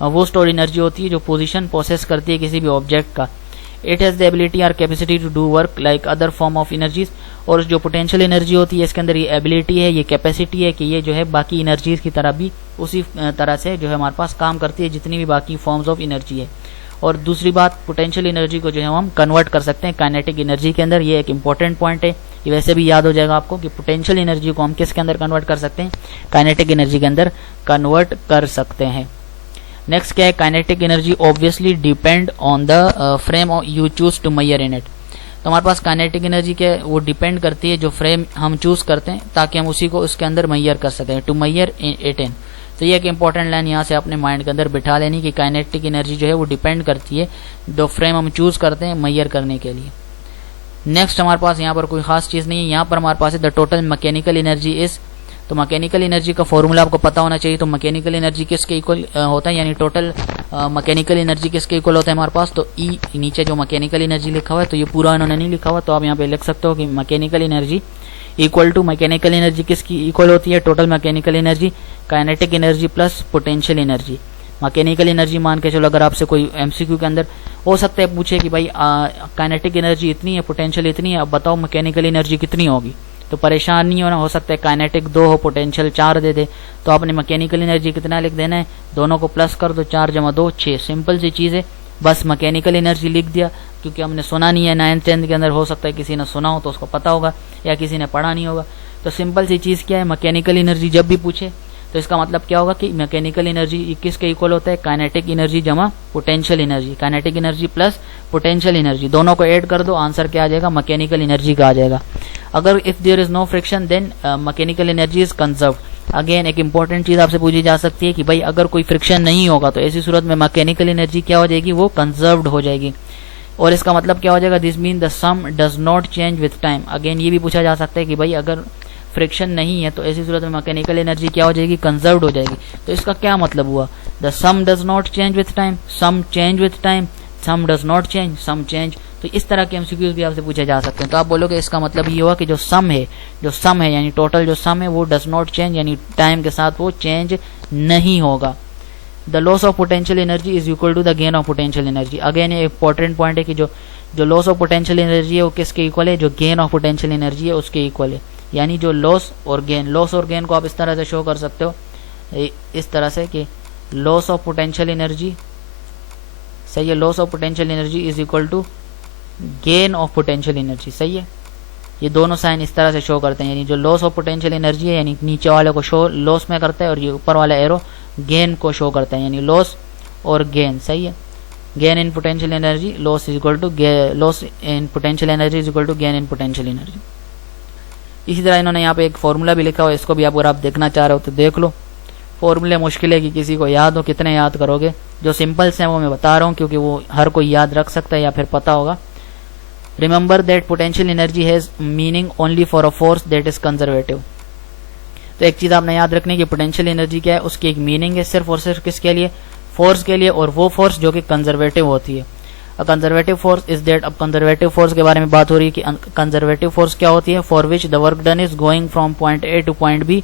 वो स्टोर एनर्जी होती है जो पोजीशन पोसेस करती है किसी भी ऑब्जेक्ट का। इट हैज द एबिलिटी और capacity to do work like other form of energies. और जो पोटेंशियल एनर्जी होती है इसके अंदर ये एबिलिटी है, ये कैपेसिटी है कि ये जो है बाकी एनर्जीज की तरह भी उसी तरह से जो है हमारे पास काम करती है जितनी भी बाकी फॉर्म्स ऑफ एनर्जी है। और दूसरी बात, पोटेंशियल एनर्जी को जो है हम कन्वर्ट कर सकते हैं काइनेटिक एनर्जी के अंदर। ये एक इंपॉर्टेंट पॉइंट है, ये वैसे भी याद हो जाएगा आपको कि पोटेंशियल एनर्जी को हम किसके अंदर कन्वर्ट कर सकते हैं, काइनेटिक एनर्जी के अंदर कन्वर्ट कर सकते हैं। नेक्स्ट क्या है, kinetic energy obviously depend on the frame you choose to measure in it. तो हमारे पास काइनेटिक एनर्जी के वो डिपेंड करती है जो फ्रेम हम चूज करते हैं ताकि हम उसी को उसके अंदर मेजर कर सकें, टू मेजर इट इन। तो ये एक इंपॉर्टेंट लाइन यहाँ से अपने माइंड के अंदर बिठा लेनी कि काइनेटिक एनर्जी जो है वो डिपेंड करती है जो फ्रेम हम चूज करते हैं मेजर करने के लिए। नेक्स्ट हमारे पास यहाँ पर कोई खास चीज़ नहीं है, यहाँ पर हमारे पास है the total mechanical energy is. तो मैकेनिकल एनर्जी का फॉर्मूला आपको पता होना चाहिए। तो मैकेनिकल एनर्जी किसके इक्वल होता है, यानी टोटल मैकेनिकल एनर्जी किसके इक्वल होता है हमारे पास। तो ई नीचे जो मैकेनिकल एनर्जी लिखा हुआ है, तो ये पूरा इन्होंने नहीं लिखा हुआ, तो आप यहाँ पे लिख सकते हो कि mechanical energy equal to mechanical energy किसकी इक्वल होती है, total mechanical energy kinetic energy plus potential energy. Mechanical energy मान के चलो, अगर आपसे कोई एमसीक्यू के अंदर हो सकता है पूछे कि भाई काइनेटिक एनर्जी इतनी है, पोटेंशियल इतनी है, अब बताओ मैकेनिकल एनर्जी कितनी होगी। तो परेशान नहीं होना, हो सकता है काइनेटिक 2 हो, पोटेंशियल 4 दे दे, तो आपने मैकेनिकल एनर्जी कितना लिख देना है, दोनों को प्लस कर दो, 4 × 2 6। सिंपल सी चीज़ है, बस मैकेनिकल एनर्जी लिख दिया क्योंकि हमने सुना नहीं है 9th 10th के अंदर। हो सकता है किसी ने सुना हो तो उसको पता होगा, या किसी ने पढ़ा नहीं होगा। तो सिंपल सी चीज़ क्या है, मैकेनिकल एनर्जी जब भी पूछे तो इसका मतलब क्या होगा कि मैकेनिकल एनर्जी किसके इक्वल होता है, काइनेटिक एनर्जी जमा potential energy. Kinetic energy plus potential energy दोनों को ऐड कर दो, आंसर क्या आ जाएगा, मैकेनिकल एनर्जी का आ जाएगा। अगर if there is no friction then mechanical energy is conserved. Again एक इंपॉर्टेंट चीज आपसे पूछी जा सकती है कि भाई अगर कोई फ्रिक्शन नहीं होगा तो ऐसी सूरत में मैकेनिकल एनर्जी क्या हो जाएगी, वो कंजर्व्ड हो जाएगी। और इसका मतलब क्या हो जाएगा, this mean the sum does not change with time. Again ये भी पूछा जा सकता है कि भाई अगर फ्रिक्शन नहीं है तो ऐसी सूरत में मैकेनिकल एनर्जी क्या हो जाएगी, कंजर्व्ड हो जाएगी। तो इसका क्या मतलब हुआ, the sum does not change with time, sum change with time, sum does not change, sum change. तो इस तरह के एमसीक्यूज भी आपसे पूछे जा सकते हैं। तो आप बोलोगे इसका मतलब ये हुआ कि जो सम है यानी टोटल जो सम है वो डज नॉट चेंज, यानी टाइम के साथ वो चेंज नहीं होगा। The loss of potential energy is equal to the gain of potential energy. Again ये इंपॉर्टेंट पॉइंट है कि जो लॉस ऑफ पोटेंशियल एनर्जी है वो किसके इक्वल है, जो गेन ऑफ पोटेंशियल एनर्जी है उसके इक्वल है। यानी जो लॉस और गेन को आप इस तरह से शो कर सकते हो, इस तरह से कि लॉस ऑफ पोटेंशियल एनर्जी सही है। Loss of potential energy is equal to gain of potential energy, सही है। ये दोनों साइन इस तरह से शो करते हैं, यानी जो लॉस ऑफ पोटेंशियल एनर्जी है यानी नीचे वाले को शो लॉस में करता है, और ये ऊपर वाला एरो गेन को शो करता है, यानी लॉस और गेन, सही है। Gain in potential energy loss is equal to loss in potential energy is equal to gain in potential energy. इसी तरह इन्होंने यहाँ पे एक फॉर्मूला भी लिखा हुआ है, इसको भी अगर आप देखना चाह रहे हो तो देख लो। फॉर्मूले मुश्किल है कि किसी को याद हो, कितने याद करोगे। जो सिंपल्स हैं वो मैं बता रहा हूँ क्योंकि वो हर कोई याद रख सकता है या फिर पता होगा। Remember that potential energy has meaning only for a force that is conservative. तो एक चीज आपने याद रखनी है कि पोटेंशियल एनर्जी क्या है, उसकी एक मीनिंग है सिर्फ और सिर्फ किसके लिए, फोर्स के लिए, और वो फोर्स जो कि कंजर्वेटिव होती है। A conservative force is that, अब कंजर्वेटिव फोर्स के बारे में बात हो रही है कि कंजर्वेटिव फोर्स क्या होती है, for which the work done is going from point A to point B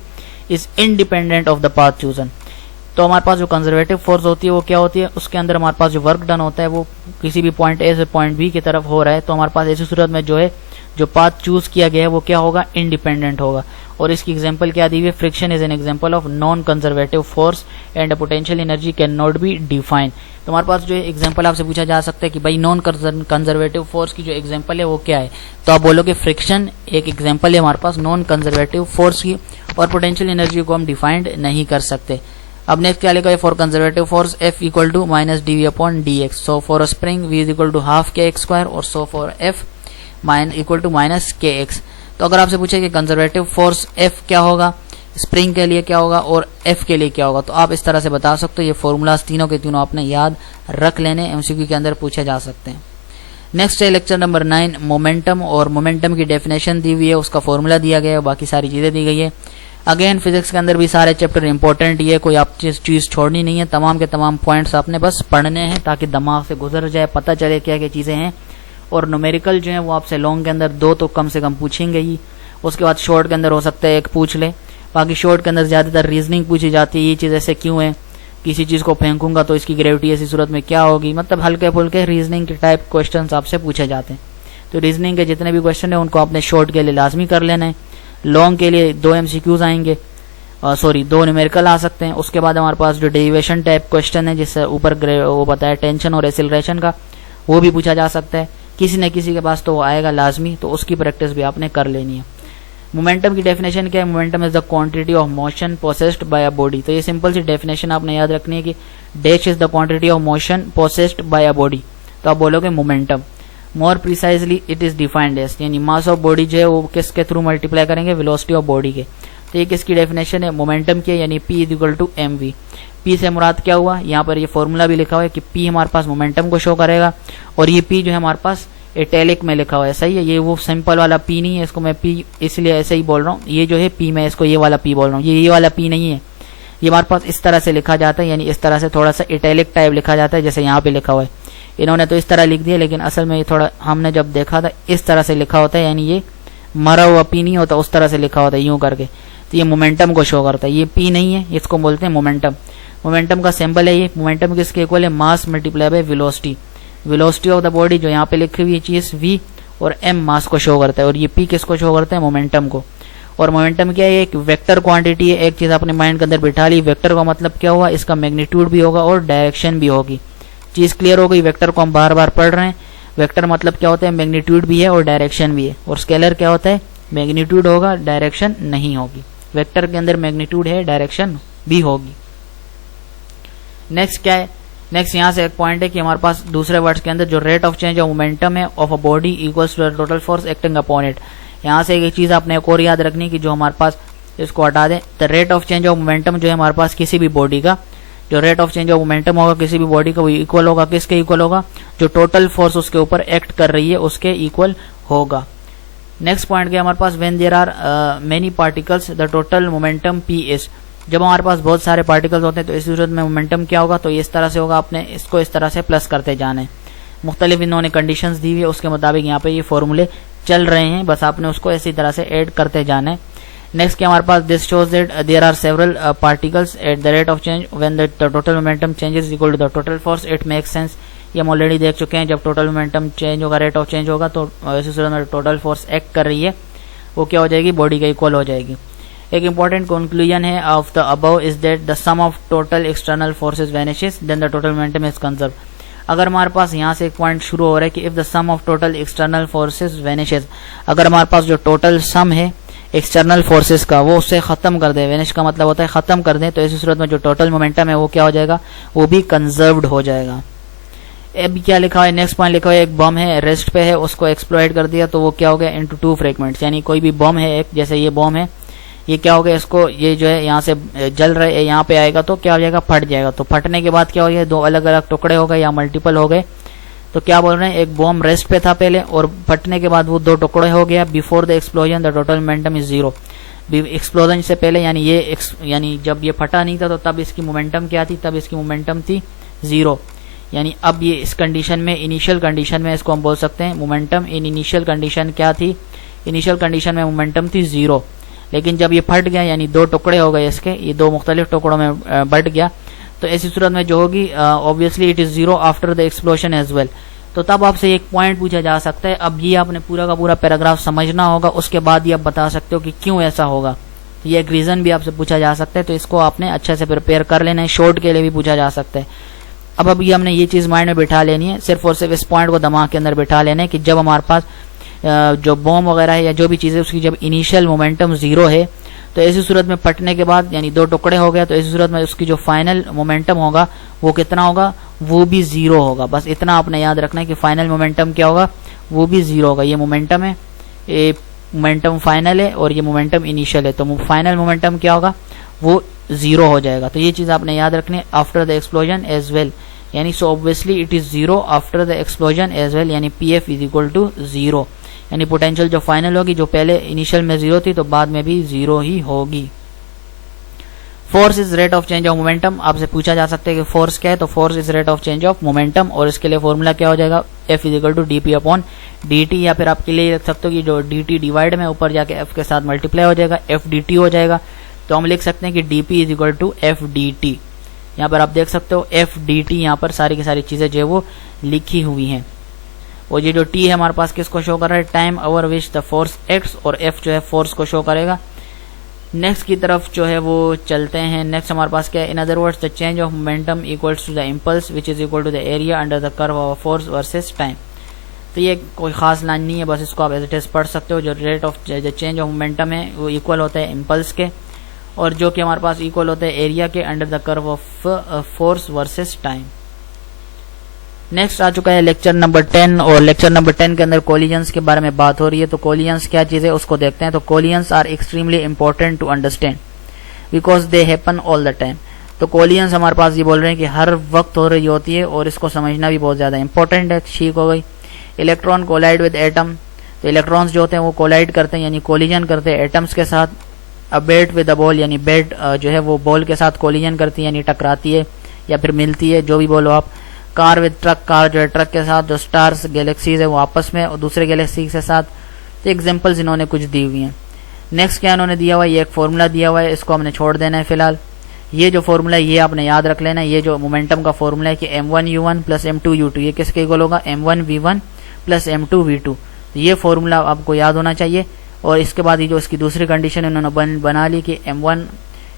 is independent of the path chosen. तो हमारे पास जो कंजर्वेटिव फोर्स होती है वो क्या होती है, उसके अंदर हमारे पास जो वर्क डन होता है वो किसी भी पॉइंट ए से पॉइंट बी की तरफ हो रहा है, तो हमारे पास ऐसी सूरत में जो है जो पाथ चूज किया गया है वो क्या होगा, इंडिपेंडेंट होगा। और इसकी एग्जांपल क्या दी हुई है, friction is an example of non conservative force and potential energy can not be defined. तो हमारे पास जो है एग्जांपल आपसे पूछा जा सकता है कि भाई नॉन कंजर्वेटिव फोर्स की जो एग्जांपल है वो क्या है, तो आप बोलोगे फ्रिक्शन एक एग्जांपल है हमारे पास नॉन कंजर्वेटिव फोर्स की, और पोटेंशियल एनर्जी को हम डिफाइंड नहीं कर सकते। अब नेक्स्ट क्या लिखा है, for conservative force F equal to minus D V upon D X, so for a spring V is equal to half K X square, और so for F equal to minus K X. तो अगर आपसे पूछे कि conservative force F क्या होगा, spring के लिए क्या होगा और F के लिए क्या होगा, तो आप इस तरह से बता सकते हो। ये फॉर्मूलाज तीनों के तीनों आपने याद रख लेने, एमसीक्यू के अंदर पूछे जा सकते हैं। नेक्स्ट है लेक्चर नंबर 9 मोमेंटम, और मोमेंटम की डेफिनेशन दी हुई है, उसका फॉर्मूला दिया गया है, बाकी सारी चीजें दी गई है। अगेन फिजिक्स के अंदर भी सारे चैप्टर इंपॉर्टेंट ही है, कोई आप चीज छोड़नी नहीं है, तमाम के तमाम पॉइंट्स आपने बस पढ़ने हैं ताकि दिमाग से गुजर जाए, पता चले क्या क्या चीजें हैं। और न्यूमेरिकल जो है वो आपसे लॉन्ग के अंदर 2 तो कम से कम पूछेंगे ही, उसके बाद शॉर्ट के अंदर हो सकता है 1 पूछ ले, बाकी शॉर्ट के अंदर ज्यादातर रीजनिंग पूछी जाती है, ये चीज ऐसे क्यों है, किसी चीज को फेंकूंगा तो इसकी ग्रेविटी ऐसी सूरत में क्या होगी, मतलब हल्के फुल्के रीजनिंग के टाइप क्वेश्चन आपसे पूछे जाते हैं। तो रीजनिंग के जितने भी क्वेश्चन है उनको आपने शॉर्ट के लिए लाजमी कर लेना है। लॉन्ग के लिए 2 MCQs आएंगे, 2 न्यूमेरिकल आ सकते हैं। उसके बाद हमारे पास जो डेरिवेशन टाइप क्वेश्चन है, जिससे ऊपर वो बताया टेंशन और एक्सीलरेशन का, वो भी पूछा जा सकता है, किसी न किसी के पास तो वो आएगा लाजमी, तो उसकी प्रैक्टिस भी आपने कर लेनी है। मोमेंटम की डेफिनेशन क्या है, momentum is the quantity of motion possessed by a body. तो ये सिंपल सी डेफिनेशन आपने याद रखनी है कि dash is the quantity of motion possessed by a body, तो आप बोलोगे momentum. More precisely it is defined as, यानी मास ऑफ बॉडी जो है वो किसके थ्रू मल्टीप्लाई करेंगे, वेलोसिटी ऑफ बॉडी के। तो ये किसकी डेफिनेशन है, मोमेंटम की, यानी P is equal to mv। P से मुराद क्या हुआ, यहाँ पर ये फॉर्मूला भी लिखा हुआ है कि P हमारे पास मोमेंटम को शो करेगा, और ये P जो है हमारे पास इटैलिक में लिखा हुआ है, सही है। ये वो सिंपल वाला P नहीं है, इसको मैं P इसलिए ऐसे ही बोल रहा हूँ, ये जो है P मैं इसको ये वाला P बोल रहा हूँ, ये वाला P नहीं है, ये हमारे पास इस तरह से लिखा जाता है, यानी इस तरह से थोड़ा सा इटैलिक टाइप लिखा जाता है, जैसे यहाँ पे लिखा हुआ है। इन्होंने तो इस तरह लिख दिया, लेकिन असल में ये थोड़ा हमने जब देखा था इस तरह से लिखा होता है, यानी ये मरा हुआ P नहीं होता, उस तरह से लिखा होता है यूं करके, तो ये मोमेंटम को शो करता है। ये P नहीं है, इसको बोलते हैं मोमेंटम। मोमेंटम का सिंबल है ये, मोमेंटम किसके इक्वल है, मास multiply by velocity. Velocity of the body जो यहाँ पे लिखी हुई चीज V, और m मास को शो करता है, और ये P किसको शो करता है, मोमेंटम को। और मोमेंटम क्या है, एक वेक्टर क्वांटिटी है। एक चीज अपने माइंड के अंदर बिठा ली, वेक्टर का मतलब क्या हुआ, इसका मैग्नीट्यूड भी होगा और डायरेक्शन भी होगी। चीज क्लियर हो गई, वेक्टर को हम बार बार पढ़ रहे हैं। वेक्टर मतलब क्या होता है, मैग्नीट्यूड भी है और डायरेक्शन भी है। और स्केलर क्या होता है, मैग्नीट्यूड होगा डायरेक्शन नहीं होगी। वेक्टर के अंदर मैग्नीट्यूड है, डायरेक्शन भी होगी। नेक्स्ट क्या है, नेक्स्ट यहाँ से एक पॉइंट है कि हमारे पास दूसरे वर्ड्स के अंदर जो rate of change of momentum है of a body equals to the total force acting upon it. यहाँ से एक चीज आपने एक और याद रखनी कि जो हमारे पास, इसको हटा दें, the rate of change of momentum जो है हमारे पास किसी भी बॉडी का, जो rate of change of momentum होगा किसी भी बॉडी का, वो इक्वल होगा किसके इक्वल होगा, जो टोटल फोर्स उसके ऊपर एक्ट कर रही है उसके इक्वल होगा। नेक्स्ट पॉइंट क्या हमारे पास, when there are many particles the total momentum P is. जब हमारे पास बहुत सारे पार्टिकल्स होते हैं तो इस सूरत में मोमेंटम क्या होगा, तो इस तरह से होगा, आपने इसको इस तरह से प्लस करते जाना है। मुख्तलिफ इन्होंने कंडीशंस दी हुई है, उसके मुताबिक यहाँ पे ये फॉर्मूले चल रहे हैं, बस आपने उसको इसी तरह से ऐड करते जाना है। नेक्स्ट क्या हमारे पास, this shows that there are several particles at the rate of change when the total momentum changes equal to the total force. It makes sense, ये हम ऑलरेडी देख चुके हैं, जब टोटल मोमेंटम चेंज होगा, रेट ऑफ चेंज होगा, तो इसी सूरत में टोटल फोर्स एक्ट कर रही है वो क्या हो जाएगी, बॉडी का इक्वल हो जाएगी। एक इंपॉर्टेंट कंक्लूजन है of the above is that the sum of total external forces vanishes then the total momentum is conserve. अगर हमारे पास यहाँ से एक पॉइंट शुरू हो रहा है कि if the sum of total external forces vanishes, अगर हमारे पास जो टोटल सम है एक्सटर्नल फोर्सेस का वो उससे खत्म कर दे, वेनिश का मतलब होता है खत्म कर दे, तो ऐसी सूरत में जो टोटल मोमेंटम है वो क्या हो जाएगा, वो भी कंजर्व्ड हो जाएगा। अब क्या लिखा है, नेक्स्ट पॉइंट लिखा है एक बम है रेस्ट पे है, उसको एक्सप्लोइट कर दिया तो वो क्या हो गया, इनटू टू फ्रेगमेंट्स। यानी कोई भी बम है एक, जैसे ये बम है, ये क्या हो गया, इसको ये जो है यहाँ से जल रहा है यहाँ पे आएगा तो क्या हो जाएगा, फट जाएगा। तो फटने के बाद क्या हो गया, दो अलग अलग टुकड़े हो गए या मल्टीपल हो गए। तो क्या बोल रहे हैं, एक बॉम्ब रेस्ट पे था पहले और फटने के बाद वो दो टुकड़े हो गया। Before the explosion the total momentum is zero. Explosion से पहले यानी जब ये फटा नहीं था तो तब इसकी मोमेंटम क्या थी, तब इसकी मोमेंटम थी जीरो। यानी अब ये इस कंडीशन में, इनिशियल कंडीशन में इसको हम बोल सकते हैं मोमेंटम इन इनिशियल कंडीशन क्या थी, इनिशियल कंडीशन में मोमेंटम थी जीरो। लेकिन जब ये फट गया यानी दो टुकड़े हो गए इसके, ये दो मुख्तलिफ टुकड़ों में बट गया, तो ऐसी सूरत में जो होगी obviously it is zero after the explosion as well. तो तब आपसे एक पॉइंट पूछा जा सकता है, अब ये आपने पूरा का पूरा पैराग्राफ समझना होगा, उसके बाद ही आप बता सकते हो कि क्यों ऐसा होगा। ये एक रीजन भी आपसे पूछा जा सकता है, तो इसको आपने अच्छे से प्रिपेयर कर लेना है। शॉर्ट के लिए भी पूछा जा सकता है। अब अभी हमने ये चीज माइंड में बिठा लेनी है, सिर्फ और सिर्फ इस पॉइंट को दिमाग के अंदर बिठा लेना है कि जब हमारे पास जो बॉम्ब वगैरह है या जो भी चीज़ है उसकी जब इनिशियल मोमेंटम जीरो है, तो ऐसी सूरत में फटने के बाद यानी दो टुकड़े हो गया, तो ऐसी सूरत में उसकी जो फाइनल मोमेंटम होगा वो कितना होगा, वो भी जीरो होगा। बस इतना आपने याद रखना है कि फाइनल मोमेंटम क्या होगा, वो भी जीरो होगा। ये मोमेंटम है, ये मोमेंटम फाइनल है और ये मोमेंटम इनिशियल है, तो फाइनल मोमेंटम क्या होगा, वो जीरो हो जाएगा। तो ये चीज आपने याद रखनी है after the explosion as well. यानी so obviously it is zero after the explosion as well, यानी PF is equal to zero. यानी पोटेंशियल जो फाइनल होगी, जो पहले इनिशियल में जीरो थी तो बाद में भी जीरो ही होगी। Force is rate of change of momentum. आपसे पूछा जा सकता है कि फोर्स क्या है, तो force is rate of change of momentum, और इसके लिए फॉर्मूला क्या हो जाएगा, F is equal to D P upon D T, या फिर आपके लिए रख सकते हो कि जो डीटी डिवाइड में ऊपर जाके एफ के साथ मल्टीप्लाई हो जाएगा, एफ डी हो जाएगा। तो हम लिख सकते हैं कि D P is equal to F D T. यहाँ पर आप देख सकते हो एफ डी टी, यहाँ पर सारी की सारी चीजें जो है वो लिखी हुई हैं। और ये जो टी है हमारे पास किसको शो कर रहा है, time over which the force acts, और एफ जो है फोर्स को शो करेगा। नेक्स्ट की तरफ जो है वो चलते हैं। नेक्स्ट हमारे पास क्या है, in other words the change of momentum equals to the impulse which is equal to the area under the curve of force versus time. तो ये कोई खास लाइन नहीं है, बस इसको आप एज इट इज पढ़ सकते हो। जो rate of the change of momentum है वो इक्वल होता है इम्पल्स के, और जो कि हमारे पास इक्वल होता है एरिया के under the curve of force versus time. Next आ चुका है लेक्चर नंबर 10, और लेक्चर नंबर 10 के अंदर कोलिजन्स के बारे में बात हो रही है। तो कोलिजन्स क्या चीज है उसको देखते हैं। तो collisions are extremely important to understand because they happen all the time. तो कोलिजन्स हमारे पास ये बोल रहे हैं कि हर वक्त हो रही होती है, और इसको समझना भी बहुत ज्यादा इंपॉर्टेंट है। ठीक हो गई। इलेक्ट्रॉन कोलाइड विद एटम, तो इलेक्ट्रॉन्स जो होते हैं वो कोलाइड करते हैं यानी कोलिजन करते हैं एटम्स के साथ। अ बेट विद अ बॉल, यानी बेट जो है वो बॉल के साथ कोलिजन करती है यानी टकराती है या फिर मिलती है, जो भी बोलो आप। कार विद ट्रक, कार जो है ट्रक के साथ। जो स्टार्स गैलेक्सीज है वो आपस में और दूसरे गैलेक्सी के साथ। तो एग्जांपल्स इन्होंने कुछ दी हुई हैं। नेक्स्ट क्या इन्होंने दिया हुआ है, ये एक फॉर्मूला दिया हुआ है, इसको हमने छोड़ देना है फिलहाल। ये जो फॉर्मूला है ये आपने याद रख लेना है। ये जो मोमेंटम का फॉर्मूला है कि m1u1 प्लस m2u2, ये किसके इक्वल होगा, m1v1 प्लस m2v2। ये फॉर्मूला आपको याद होना चाहिए। और इसके बाद ये जो इसकी दूसरी कंडीशन इन्होंने बना ली कि m1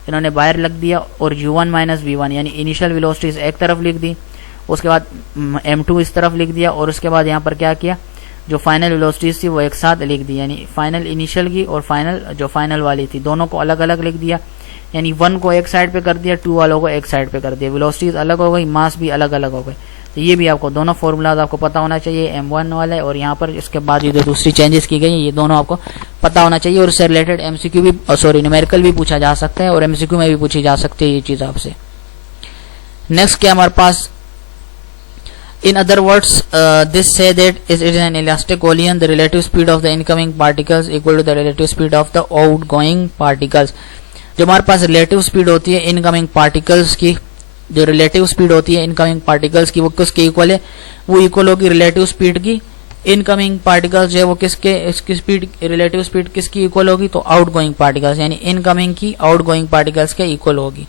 इन्होंने बाहर लिख दिया और u1 माइनस v1 यानी इनिशियल वेलोसिटीज एक तरफ लिख दी, उसके बाद m2 इस तरफ लिख दिया, और उसके बाद यहाँ पर क्या किया, जो फाइनल वेलोसिटीज थी वो एक साथ लिख दी, यानी फाइनल इनिशियल की और फाइनल जो फाइनल वाली थी दोनों को अलग अलग लिख दिया। यानी 1 को एक साइड पे कर दिया, 2 वालों को एक साइड पे कर दिया। वेलोसिटीज अलग हो गई, मास भी अलग अलग हो गए। तो ये भी आपको दोनों फॉर्मूलाज आपको पता होना चाहिए, m1 वाला और यहाँ पर इसके बाद ये जो दूसरी चेंजेस की गई ये दोनों आपको पता होना चाहिए। और इससे रिलेटेड एमसीक्यू भी न्यूमेरिकल भी पूछा जा सकता है और एमसीक्यू में भी पूछी जा सकती है ये चीज आपसे। नेक्स्ट क्या हमारे पास, in other words this say that it is an elastic collision, the relative speed of the incoming particles equal to the relative speed of the outgoing particles। जो हमारे पास रिलेटिव स्पीड होती है इनकमिंग पार्टिकल्स की, जो relative speed होती है incoming particles की वो किसके इक्वल है, वो इक्वल होगी रिलेटिव स्पीड की। इनकमिंग पार्टिकल्स जो है वो किसके, इसकी स्पीड रिलेटिव स्पीड किसकी इक्वल होगी, तो आउटगोइंग पार्टिकल्स यानी इनकमिंग की आउटगोइंग पार्टिकल्स के इक्वल होगी।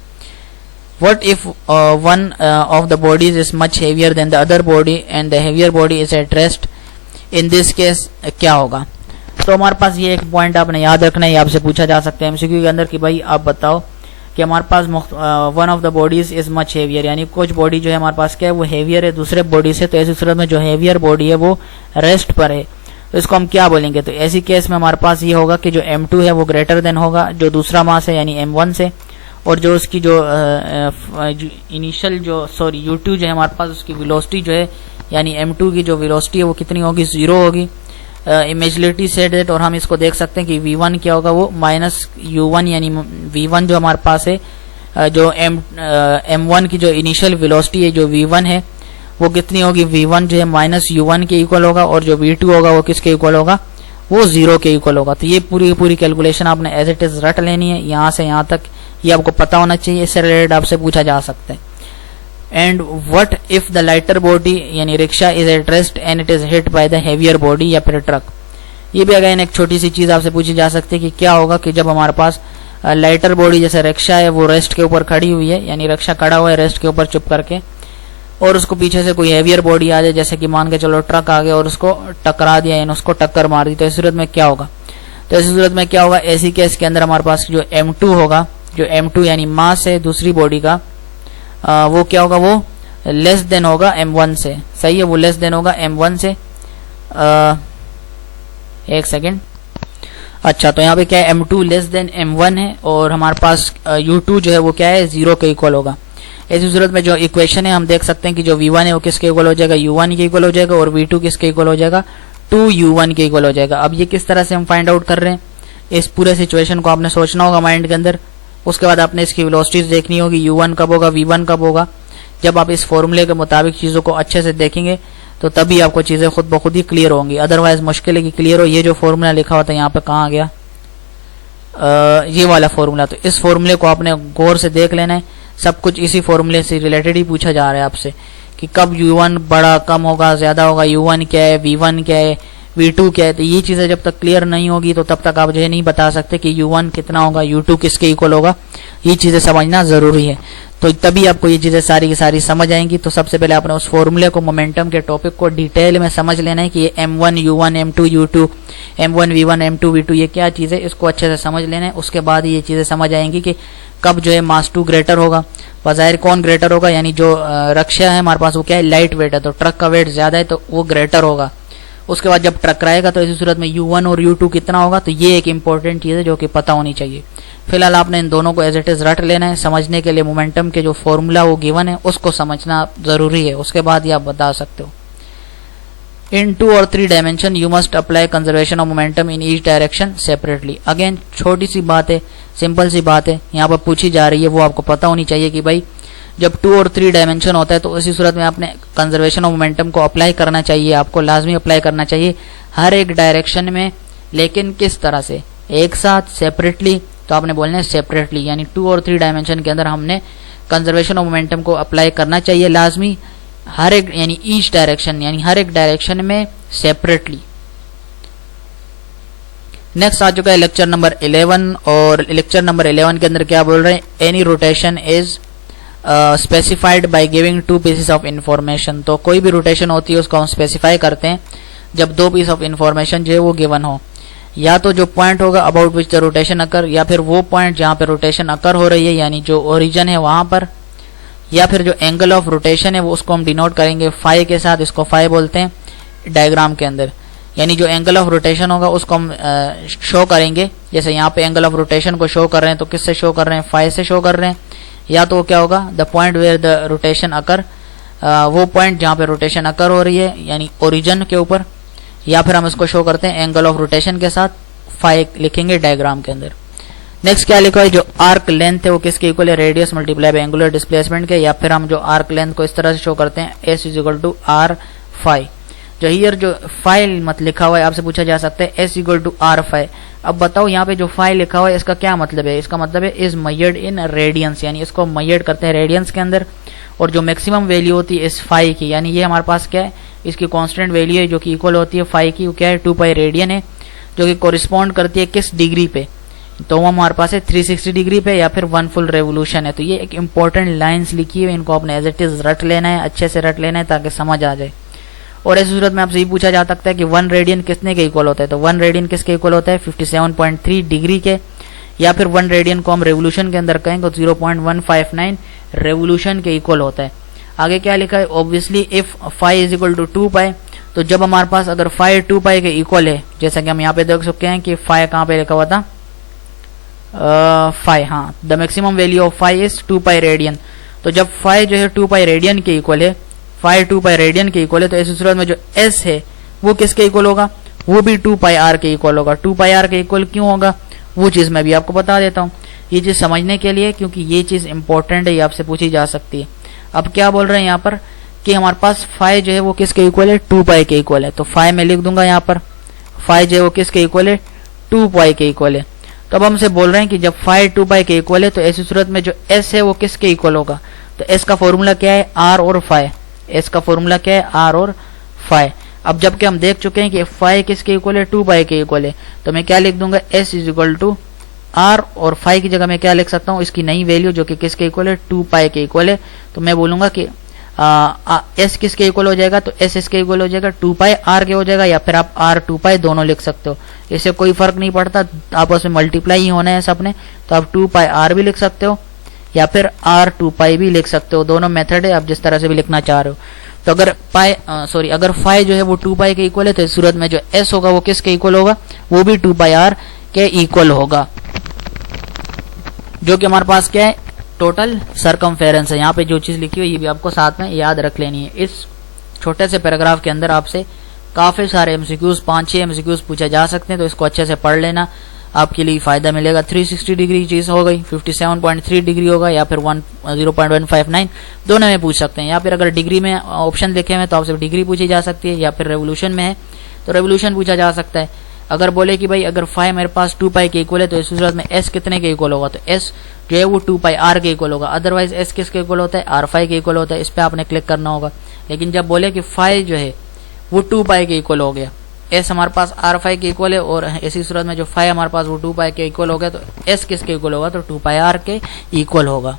What if one of the bodies is much heavier than the other body and the heavier body is at rest? In this case क्या होगा। तो हमारे पास ये एक पॉइंट आपने याद रखना है, आपसे पूछा जा सकता है एमसीक्यू के अंदर कि भाई आप बताओ कि हमारे पास one of the bodies is much heavier, यानी कुछ बॉडी जो है हमारे पास क्या है वो हेवियर है दूसरे बॉडी से, तो ऐसी सूरत में जो हेवियर बॉडी है वो रेस्ट पर है, तो इसको हम क्या बोलेंगे? तो ऐसी केस में हमारे पास ये होगा कि जो m2 है वो ग्रेटर देन होगा जो दूसरा मास है यानी m1 से, और जो उसकी जो इनिशियल जो u2 जो है हमारे पास उसकी वेलोसिटी जो है यानी m2 की जो वेलोसिटी है वो कितनी होगी? 0 होगी। इमेजिलिटी सेट दैट, और हम इसको देख सकते हैं कि v1 क्या होगा? वो माइनस u1, यानी v1 जो हमारे पास है जो m1 की जो इनिशियल वेलोसिटी है जो v1 है वो कितनी होगी? v1 जो है माइनस u1 के इक्वल होगा, और जो v2 होगा वो किसके इक्वल होगा? वो 0 के इक्वल होगा। तो ये पूरी कैलकुलेशन आपने एज इट इज रट लेनी है, यहाँ से यहाँ तक ये आपको पता होना चाहिए, इससे रिलेटेड आपसे पूछा जा सकता है। And what if the lighter body यानी rickshaw is at rest and it is hit by the heavier body या फिर ट्रक। ये भी अगेन एक छोटी सी चीज आपसे पूछी जा सकती है कि क्या होगा कि जब हमारे पास लाइटर बॉडी जैसे रिक्शा है वो रेस्ट के ऊपर खड़ी हुई है, यानी रिक्शा खड़ा हुआ है रेस्ट के ऊपर चुप करके, और उसको पीछे से कोई हेवियर बॉडी आ जाए, जैसे कि मान के चलो ट्रक आ गया और उसको टकरा दिया यानी उसको टक्कर मार दी, तो इस सूरत में क्या होगा? तो इस सूरत में क्या होगा? ऐसी केस के अंदर हमारे पास जो m2 होगा, जो m2 यानी मास है दूसरी बॉडी का, वो क्या होगा? वो लेस देन होगा m1 से। सही है, वो लेस देन होगा m1 से। एक सेकेंड, अच्छा तो यहाँ पे क्या है? m2 लेस देन m1 है, और हमारे पास u2 जो है वो क्या है? 0 के इक्वल होगा। ऐसी सूरत में जो इक्वेशन है हम देख सकते हैं कि जो v1 है वो किसके इक्वल हो जाएगा? u1 के इक्वल हो जाएगा, और v2 किसके इक्वल हो जाएगा? 2u1 के इक्वल हो जाएगा। अब ये किस तरह से हम फाइंड आउट कर रहे हैं? इस पूरे सिचुएशन को आपने सोचना होगा माइंड के अंदर, उसके बाद आपने इसकी वेलोसिटीज देखनी होगी, u1 कब होगा, v1 कब होगा। जब आप इस फॉर्मूले के मुताबिक चीजों को अच्छे से देखेंगे तो तभी आपको चीजें खुद ब खुद ही क्लियर होंगी, अदरवाइज मुश्किल है कि क्लियर हो। ये जो फॉर्मूला लिखा होता है यहाँ पे कहाँ गया? ये वाला फॉर्मूला, तो इस फॉर्मूले को आपने गौर से देख लेना है। सब कुछ इसी फॉर्मूले से रिलेटेड ही पूछा जा रहा है आपसे कि कब u1 बड़ा कम होगा ज्यादा होगा, u1 क्या है, v1 क्या है, v2 क्या है। तो ये चीजें जब तक क्लियर नहीं होगी तो तब तक आप ये नहीं बता सकते कि u1 कितना होगा, u2 किसके इक्वल होगा। ये चीजें समझना जरूरी है, तो तभी आपको ये चीजें सारी की सारी समझ आएंगी। तो सबसे पहले आपने उस फॉर्मूले को, मोमेंटम के टॉपिक को डिटेल में समझ लेना है कि ये m1 u1 m2 u2 m1 v1 m2 v2 ये क्या चीज है, इसको अच्छे से समझ लेना है। उसके बाद ये चीजें समझ आएंगी कि कब जो है मास 2 ग्रेटर होगा। बजाय कौन ग्रेटर होगा? यानी जो रक्षा है हमारे पास वो क्या है? लाइट वेट है, तो ट्रक का वेट ज्यादा है तो वो ग्रेटर होगा। उसके बाद जब टकराएगा तो इसी सूरत में u1 और u2 कितना होगा? तो ये एक इंपॉर्टेंट चीज है जो कि पता होनी चाहिए। फिलहाल आपने इन दोनों को एज इट इज रट लेना है। समझने के लिए मोमेंटम के जो फॉर्मूला वो गिवन है उसको समझना जरूरी है, उसके बाद ही आप बता सकते हो। इन 2 और 3 dimension you must apply conservation of momentum in each direction separately. Again छोटी सी बात है, सिंपल सी बात है, यहाँ पर पूछी जा रही है, वो आपको पता होनी चाहिए कि भाई जब 2 और 3 डायमेंशन होता है तो उसी सूरत में आपने कंजर्वेशन ऑफ मोमेंटम को अप्लाई करना चाहिए, आपको लाजमी अप्लाई करना चाहिए हर एक डायरेक्शन में। लेकिन किस तरह से? एक साथ, सेपरेटली। तो आपने बोलना है सेपरेटली, यानी 2 और 3 डायमेंशन के अंदर हमने कंजर्वेशन ऑफ मोमेंटम को अप्लाई करना चाहिए लाजमी, हर एक यानी ईच डायरेक्शन, यानी हर एक डायरेक्शन में सेपरेटली। नेक्स्ट आ चुका है लेक्चर नंबर 11, और लेक्चर नंबर 11 के अंदर क्या बोल रहे हैं? Any rotation is specified by giving 2 pieces of information. तो कोई भी रोटेशन होती है उसको हम स्पेसिफाई करते हैं जब 2 पीस ऑफ इंफॉर्मेशन जो है वो गिवन हो, या तो जो पॉइंट होगा अबाउट विच द रोटेशन अकर, या फिर वो पॉइंट जहां पे रोटेशन अकर हो रही है यानी जो ओरिजिन है वहां पर, या फिर जो एंगल ऑफ रोटेशन है वो उसको हम डिनोट करेंगे फाई के साथ, इसको फाई बोलते हैं डायग्राम के अंदर। यानी जो एंगल ऑफ रोटेशन होगा उसको हम शो करेंगे, जैसे यहाँ पे एंगल ऑफ रोटेशन को शो कर रहे हैं तो किससे शो कर रहे हैं? फाई से शो कर रहे हैं। या तो क्या होगा? The point where the rotation occur, वो पॉइंट जहां पे रोटेशन अकर हो रही है यानी ओरिजिन के ऊपर, या फिर हम इसको शो करते हैं एंगल ऑफ रोटेशन के साथ, फाई लिखेंगे डायग्राम के अंदर। नेक्स्ट क्या लिखा है? जो आर्क लेंथ है वो किसके इक्वल है? Radius multiply by angular displacement के। या फिर हम जो आर्क लेंथ को इस तरह से शो करते हैं S is equal to R phi. जो हियर जो फाइल मत लिखा हुआ है आपसे पूछा जा सकता है S equal to R phi. अब बताओ यहाँ पे जो फाइल लिखा हुआ है इसका क्या मतलब है? इसका मतलब है इज मेजर्ड इन रेडियंस, यानी इसको मेजर्ड करते हैं रेडियंस के अंदर। और जो मैक्सिमम वैल्यू होती है इस फाई की, यानी ये हमारे पास क्या है? इसकी कांस्टेंट वैल्यू है जो कि इक्वल होती है फाई की, वो क्या है? 2 पाई रेडियन है, जो कि कोरिस्पॉन्ड करती है किस डिग्री पे? तो वो हमारे पास है 360 डिग्री पे, या फिर 1 फुल रेवोल्यूशन है। तो ये एक इंपॉर्टेंट लाइंस लिखी है, इनको आपने एज इट इज रट लेना है, अच्छे से रट लेना है ताकि समझ आ जाए। और ऐसी सूरत में आपसे ये पूछा जा सकता है कि 1 रेडियन कितने के इक्वल होता है? तो 1 रेडियन किसके इक्वल होता है? 57.3 डिग्री के, या फिर 1 रेडियन को हम रेवोल्यूशन के अंदर कहेंगे तो 0.159 रेवोल्यूशन के इक्वल होता है। आगे क्या लिखा है, obviously if phi is equal to 2 pi, तो जब हमारे पास अगर फाई 2 पाई के इक्वल है, जैसा कि हम यहाँ पे देख सकते हैं कि फाई कहाँ पे लिखा हुआ था, फाई, हाँ, the maximum value of phi is 2 pi radian. तो जब फाई जो है 2 पाई रेडियन के इक्वल है, फाई 2 पाई रेडियन के इक्वल है, तो इस सूरत में जो एस है वो किसके इक्वल होगा, वो भी 2 पाई आर के इक्वल होगा। 2 पाई आर के इक्वल क्यों होगा वो चीज मैं भी आपको बता देता हूँ, ये चीज समझने के लिए, क्योंकि ये चीज इंपॉर्टेंट है, ये आपसे पूछी जा सकती है। अब क्या बोल रहे हैं यहाँ पर कि हमारे पास फाई जो है वो किसके इक्वल है, 2 पाई के इक्वल है। तो फाई में लिख दूंगा यहाँ पर, फाई जो है वो किसके इक्वल है, 2 पाई के इक्वल है। तो अब हमसे बोल रहे हैं कि जब फाई 2 पाई के इक्वल है तो ऐसी सूरत में जो एस है वो किसके इक्वल होगा, तो एस का फॉर्मूला क्या है, आर और फाई। एस का फॉर्मूला क्या है, आर और फाई। अब जबकि हम देख चुके हैं कि फाई किसके इक्वल है, 2 पाई के इक्वल है, तो मैं क्या लिख दूंगा, S is equal to R, और फाई की जगह मैं क्या लिख सकता हूँ, इसकी नई वैल्यू जो कि किसके इक्वल है, 2 पाई के इक्वल है। तो मैं बोलूंगा कि एस किसके इक्वल हो जाएगा, तो एस इसके इक्वल हो जाएगा 2 पाई आर के हो जाएगा, या फिर आप आर 2 पाई दोनों लिख सकते हो, इससे कोई फर्क नहीं पड़ता, आपस में मल्टीप्लाई ही होना है सबने। तो आप 2 पाई आर भी लिख सकते हो या फिर आर 2 पाई भी लिख सकते हो, दोनों मेथड है, आप जिस तरह से भी लिखना चाह रहे हो। तो अगर अगर फाई जो है वो 2 पाई के इक्वल है, तो इस सूरत में जो एस होगा वो किसके इक्वल होगा, वो भी 2 पाई आर के इक्वल होगा, जो कि हमारे पास क्या है, टोटल सरकमफेरेंस है। यहाँ पे जो चीज लिखी हुई ये भी आपको साथ में याद रख लेनी है। इस छोटे से पैराग्राफ के अंदर आपसे काफी सारे एमसीक्यूज, 5-6 एमसीक्यूज पूछे जा सकते हैं, तो इसको अच्छे से पढ़ लेना, आपके लिए फायदा मिलेगा। 360 डिग्री चीज हो गई, 57.3 डिग्री होगा, या फिर 0.159 दोनों में पूछ सकते हैं। या फिर अगर डिग्री में ऑप्शन देखे हुए तो आपसे डिग्री पूछी जा सकती है, या फिर रेवोल्यूशन में है तो रेवोल्यूशन पूछा जा सकता है। अगर बोले कि भाई अगर फाई मेरे पास 2 पाई के इक्वल है, तो इस सूरत में एस कितने के इक्वल होगा, तो एस जो है वो 2 पाई आर के इक्वल होगा। अदरवाइज एस किसके इक्वल होता है, आर फाई के इक्वल होता है, इस पे आपने क्लिक करना होगा। लेकिन जब बोले कि फाई जो है वो 2 पाई के इक्वल हो गया, एस हमारे पास आर फाई के इक्वल है, और इसी सूरत में जो फाई हमारे पास वो 2 पाई के इक्वल हो गया, तो एस किसके इक्वल होगा, तो 2 पाई आर के इक्वल होगा।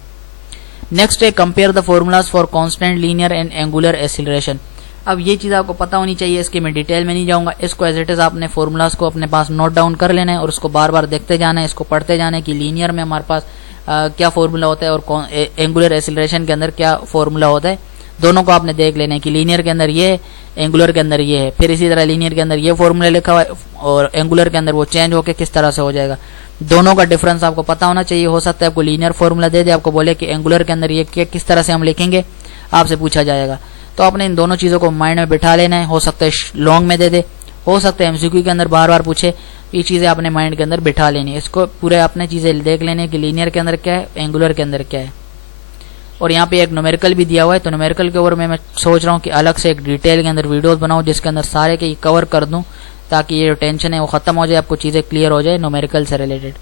नेक्स्ट है compare the formulas for constant linear and angular acceleration. अब ये चीज आपको पता होनी चाहिए, इसकी मैं डिटेल में नहीं जाऊंगा, इसको एज इट इज आपने फॉर्मूलाज को अपने पास नोट डाउन कर लेना है और उसको बार बार देखते जाना है, इसको पढ़ते जाना है कि लीनियर में हमारे पास क्या फॉर्मूला होता है और एंगुलर एक्सीलरेशन के अंदर क्या फॉर्मूला होता है, दोनों को आपने देख लेना है कि लीनियर के अंदर ये है, एंगुलर के अंदर ये है। फिर इसी तरह लीनियर के अंदर ये फॉर्मूला लिखा हुआ है और एंगुलर के अंदर वो चेंज होकर किस तरह से हो जाएगा, दोनों का डिफरेंस आपको पता होना चाहिए। हो सकता है आपको लीनियर फॉर्मूला दे दे, आपको बोले कि एंगुलर के अंदर ये किस तरह से हम लिखेंगे, आपसे पूछा जाएगा, तो आपने इन दोनों चीजों को माइंड में बिठा लेना है। हो सकता है लॉन्ग में दे दे, हो सकता है एमसीक्यू के अंदर बार बार पूछे, ये चीजें आपने माइंड के अंदर बिठा लेनी है। इसको पूरे आपने चीजें देख लेने हैं कि लीनियर के अंदर क्या है, एंगुलर के अंदर क्या है। और यहाँ पे एक न्यूमेरिकल भी दिया हुआ है, तो न्यूमेरिकल के ऊपर मैं सोच रहा हूँ कि अलग से एक डिटेल के अंदर वीडियोस बनाऊं जिसके अंदर सारे के कवर कर दूं, ताकि ये जो टेंशन है वो खत्म हो जाए, आपको चीजें क्लियर हो जाए न्यूमेरिकल से रिलेटेड।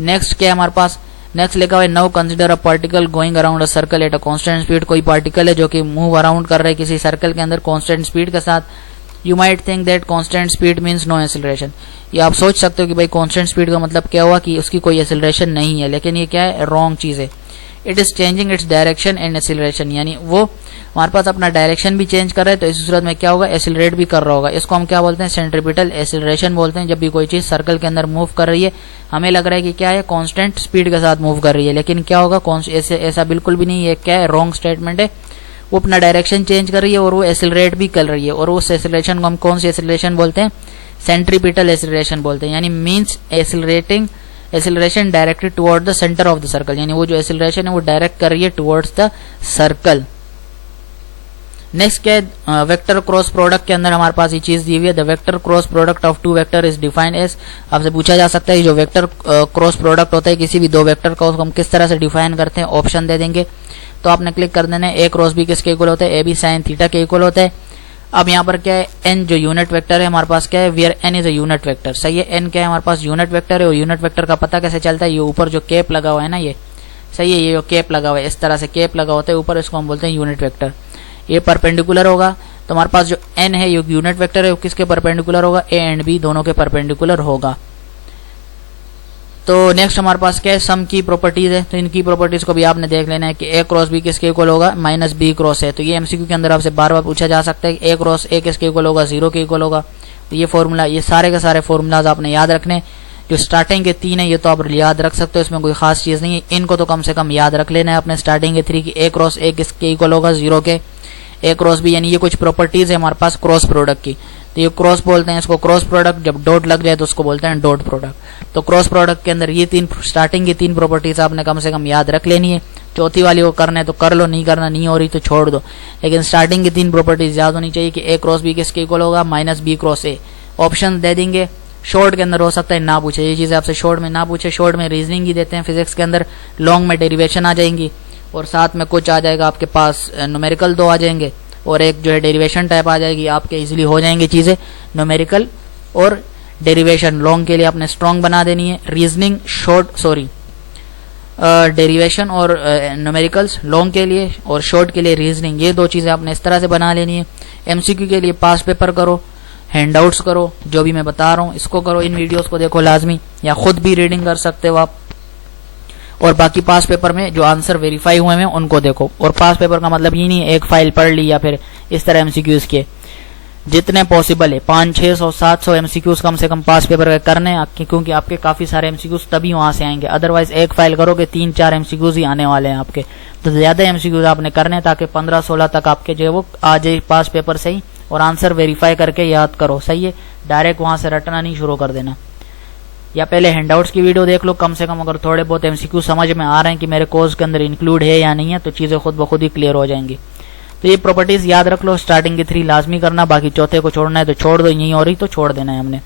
नेक्स्ट क्या है हमारे पास, नेक्स्ट लिखा हुआ है now consider a particle going around a circle at a constant speed. कोई पार्टिकल है जो कि मूव अराउंड कर रहा है किसी सर्कल के अंदर कांस्टेंट स्पीड के साथ। You might think that constant speed means no acceleration. ये आप सोच सकते हो कि भाई कांस्टेंट स्पीड का मतलब क्या हुआ कि उसकी कोई एक्सीलरेशन नहीं है, लेकिन ये क्या है, रॉन्ग चीज है। It is changing its direction and acceleration, यानी वो हमारे पास अपना डायरेक्शन भी चेंज कर रहा है, तो इस सूरत में क्या होगा, एक्सीलरेट भी कर रहा होगा। इसको हम क्या बोलते हैं, सेंट्रीपिटल एक्सीलरेशन बोलते हैं। जब भी कोई चीज सर्कल के अंदर मूव कर रही है, हमें लग रहा है कि क्या है, कांस्टेंट स्पीड के साथ मूव कर रही है, लेकिन क्या होगा, ऐसा बिल्कुल भी नहीं है, क्या है, रॉन्ग स्टेटमेंट है। वो अपना डायरेक्शन चेंज कर रही है और वो एक्सीलरेट भी कर रही है, और उस एक्सीलरेशन को हम कौन सी एक्सीलरेशन बोलते हैं, सेंट्रीपिटल एक्सीलरेशन बोलते हैं, यानी means acceleration directed toward the centre of the circle, यानी वो जो एक्सीलरेशन है वो डायरेक्ट कर रही है टुवर्ड्स द सर्कल। नेक्स्ट क्या है, वेक्टर क्रॉस प्रोडक्ट के अंदर हमारे पास ये चीज दी हुई है, the vector cross product of two vector is defined as. आपसे पूछा जा सकता है जो वेक्टर क्रॉस प्रोडक्ट होता है किसी भी दो वेक्टर का, उसको हम किस तरह से डिफाइन करते हैं, ऑप्शन दे देंगे तो आपने क्लिक कर देना है। ए क्रॉस बी किसके इक्वल होता है, ए बी साइन थीटा के इक्वल होता है। अब यहाँ पर क्या है, एन जो यूनिट वेक्टर है हमारे पास क्या है, where N is a unit vector, सही है। एन क्या है, हमारे पास यूनिट वेक्टर है, और यूनिट वेक्टर का पता कैसे चलता है, ये ऊपर जो कैप लगा हुआ है ना, ये सही है, ये जो कैप लगा हुआ है, इस तरह से कैप लगा होता है ऊपर, इसको हम बोलते हैं यूनिट वेक्टर। ये परपेंडिकुलर होगा, तो हमारे पास जो एन है ये यूनिट वेक्टर है, वो किसके परपेंडिकुलर होगा, ए एंड बी दोनों के परपेंडिकुलर होगा। तो नेक्स्ट हमारे पास क्या है, सम की प्रॉपर्टीज है, तो इनकी प्रॉपर्टीज को भी आपने देख लेना है कि ए क्रॉस बी किसके इक्वल होगा, माइनस बी क्रॉस है। तो ये एमसीक्यू के अंदर आपसे बार बार पूछा जा सकता है कि ए क्रॉस ए किसके इक्वल होगा, 0 के इक्वल होगा। तो ये फॉर्मूला, ये सारे के सारे फॉर्मूलाज आपने याद रखने, जो स्टार्टिंग के 3 है ये तो आप याद रख सकते हो, इसमें कोई खास चीज नहीं है, इनको तो कम से कम याद रख लेना है अपने स्टार्टिंग के 3 की। A क्रॉस A किसके इक्वल होगा, 0 के। A क्रॉस B यानी ये कुछ प्रॉपर्टीज है हमारे पास क्रॉस प्रोडक्ट की, तो ये क्रॉस बोलते हैं इसको क्रॉस प्रोडक्ट। जब डॉट लग जाए तो उसको बोलते हैं डॉट प्रोडक्ट। तो क्रॉस प्रोडक्ट के अंदर ये 3 स्टार्टिंग की 3 प्रॉपर्टीज आपने कम से कम याद रख लेनी है। चौथी वाली को करना है तो कर लो, नहीं करना नहीं हो रही तो छोड़ दो, लेकिन स्टार्टिंग की 3 प्रॉपर्टीज याद होनी चाहिए कि A क्रॉस B किसके इक्वल होगा, minus B cross A। Option दे देंगे, शॉर्ट के अंदर हो सकता है ना पूछे, ये चीजें आपसे शॉर्ट में ना पूछे, शॉर्ट में रीजनिंग ही देते हैं फिजिक्स के अंदर, लॉन्ग में डेरिवेशन आ जाएंगी और साथ में कुछ आ जाएगा आपके पास न्यूमेरिकल 2 आ जाएंगे और एक जो है डेरिवेशन टाइप आ जाएगी। आपके इजीली हो जाएंगे चीजें, न्यूमेरिकल और डेरिवेशन लॉन्ग के लिए आपने स्ट्रॉन्ग बना देनी है, रीजनिंग डेरिवेशन और न्यूमेरिकल्स लॉन्ग के लिए और शॉर्ट के लिए रीजनिंग, ये 2 चीजें आपने इस तरह से बना लेनी है। एमसीक्यू के लिए पास पेपर करो, हैंडआउट्स करो, जो भी मैं बता रहा हूँ इसको करो, इन वीडियोस को देखो लाजमी, या खुद भी रीडिंग कर सकते हो आप। और बाकी पास पेपर में जो आंसर वेरीफाई हुए हैं उनको देखो। और पास पेपर का मतलब ये नहीं है एक फाइल पढ़ ली या फिर इस तरह एमसीक्यूज के, जितने पॉसिबल है 500, 600, 700 एमसीक्यूज कम से कम पास पेपर के करने हैं, क्योंकि आपके काफी सारे एमसीक्यूज तभी वहां से आएंगे, अदरवाइज एक फाइल करोगे 3-4 एमसीक्यूज ही आने वाले हैं आपके। तो ज्यादा एमसीक्यूज आपने करने हैं ताकि 15-16 तक आपके जो है वो आ जाए पास पेपर से ही, और आंसर वेरीफाई करके याद करो, सही है। डायरेक्ट वहां से रटना नहीं शुरू कर देना, या पहले हैंडआउट्स की वीडियो देख लो कम से कम, अगर थोड़े बहुत एमसीक्यू समझ में आ रहे हैं कि मेरे कोर्स के अंदर इंक्लूड है या नहीं है, तो चीजें खुद ब खुद ही क्लियर हो जाएंगी। तो ये प्रॉपर्टीज याद रख लो, स्टार्टिंग की 3 लाजमी करना, बाकी चौथे को छोड़ना है तो छोड़ दो, यही हो रही तो छोड़ देना है हमने।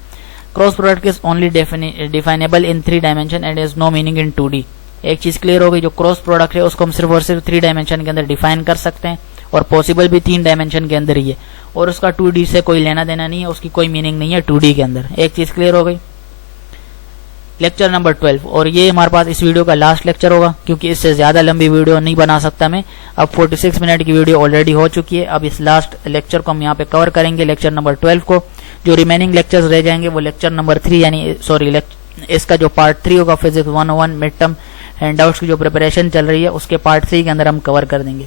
Cross product is only definable in 3 dimension and is no meaning in 2D। एक चीज क्लियर हो गई, जो क्रॉस प्रोडक्ट है उसको हम सिर्फ और सिर्फ 3 डायमेंशन के अंदर डिफाइन कर सकते हैं, और पॉसिबल भी 3 डायमेंशन के अंदर ही है, और उसका 2D से कोई लेना देना नहीं है, उसकी कोई मीनिंग नहीं है 2D के अंदर। एक चीज क्लियर हो गई। लेक्चर नंबर 12, और ये हमारे पास इस वीडियो का लास्ट लेक्चर होगा, क्योंकि इससे ज्यादा लंबी वीडियो नहीं बना सकता मैं। अब 46 मिनट की वीडियो ऑलरेडी हो चुकी है, अब इस लास्ट लेक्चर को हम यहाँ पे कवर करेंगे, लेक्चर नंबर 12 को। जो रिमेनिंग लेक्चर्स रह जाएंगे वो लेक्चर नंबर 3 यानी सॉरी इसका जो पार्ट 3 होगा फिजिक्स 101 मिड टर्म हैंडआउट्स की जो प्रिपरेशन चल रही है उसके पार्ट 3 के अंदर हम कवर कर देंगे।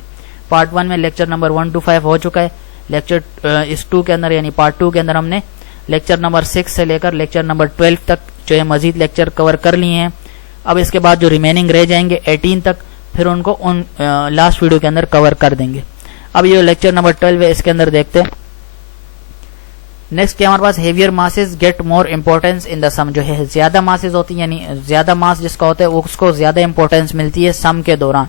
पार्ट 1 में लेक्चर नंबर 1 to 5 हो चुका है, लेक्चर इस 2 के अंदर यानी पार्ट 2 के अंदर हमने लेक्चर नंबर 6 से लेकर लेक्चर नंबर 12 तक जो है मजीद लेक्चर कवर कर लिए हैं। अब इसके बाद जो रिमेनिंग रह जाएंगे 18 तक, फिर उनको उन लास्ट वीडियो के अंदर कवर कर देंगे। अब ये लेक्चर नंबर 12 है, इसके अंदर देखते हैं नेक्स्ट क्या हमारे पास, heavier masses get more importance in the sum. जो है ज्यादा मासेस होती है यानी ज्यादा मास जिसका होता है उसको ज्यादा इंपॉर्टेंस मिलती है सम के दौरान।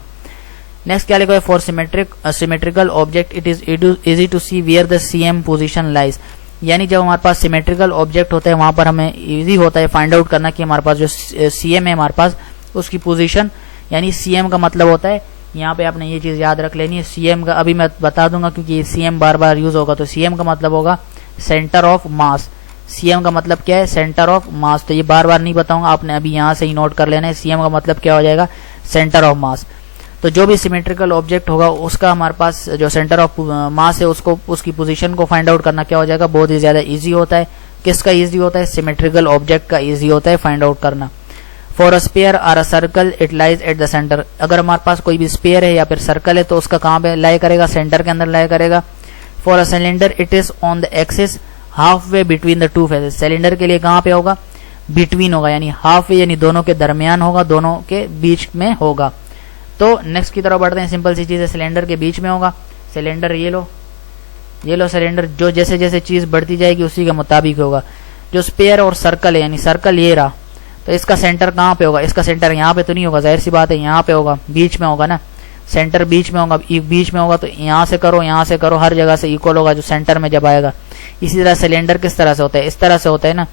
नेक्स्ट क्या लिखा है, for symmetrical object it is easy to see where the CM position lies. यानी जब हमारे पास सिमेट्रिकल ऑब्जेक्ट होता है वहां पर हमें इजी होता है फाइंड आउट करना कि हमारे पास जो सीएम है हमारे पास उसकी पोजीशन, यानी सीएम का मतलब होता है, यहाँ पे आपने ये चीज याद रख लेनी है, सीएम का अभी मैं बता दूंगा क्योंकि सीएम बार बार यूज होगा। तो सीएम का मतलब होगा सेंटर ऑफ मास। सीएम का मतलब क्या है, सेंटर ऑफ मास। तो ये बार बार नहीं बताऊंगा, आपने अभी यहाँ से ही नोट कर लेना है, सीएम का मतलब क्या हो जाएगा, सेंटर ऑफ मास। तो जो भी सिमेट्रिकल ऑब्जेक्ट होगा उसका हमारे पास जो सेंटर ऑफ मास है उसको उसकी पोजीशन को फाइंड आउट करना क्या हो जाएगा, बहुत ही ज्यादा इजी होता है। किसका इजी होता है, सिमेट्रिकल ऑब्जेक्ट का इजी होता है फाइंड आउट करना। For a sphere or a circle it lies at the centre. अगर हमारे पास कोई भी स्पेयर है या फिर सर्कल है तो उसका कहाँ पे लाई करेगा, सेंटर के अंदर लाई करेगा। For a cylinder it is on the axis half way between the two faces. Cylinder के लिए कहाँ पे होगा, बिटवीन होगा, यानी हाफ वे यानी दोनों के दरमियान होगा, दोनों के बीच में होगा। तो नेक्स्ट की तरफ बढ़ते हैं, सिंपल सी चीज है, सिलेंडर के बीच में होगा। सिलेंडर ये लो सिलेंडर, जो जैसे जैसे चीज बढ़ती जाएगी उसी के मुताबिक होगा। जो स्पेयर और सर्कल है यानी सर्कल ये रहा, तो इसका सेंटर कहाँ पे होगा, इसका सेंटर यहाँ पे तो नहीं होगा, जाहिर सी बात है यहाँ पे होगा, बीच में होगा ना, सेंटर बीच में होगा। बीच में होगा तो यहाँ से करो, हर जगह से इक्वल होगा जो सेंटर में जब आएगा। इसी तरह सिलेंडर किस तरह से होता है, इस तरह से होता है ना।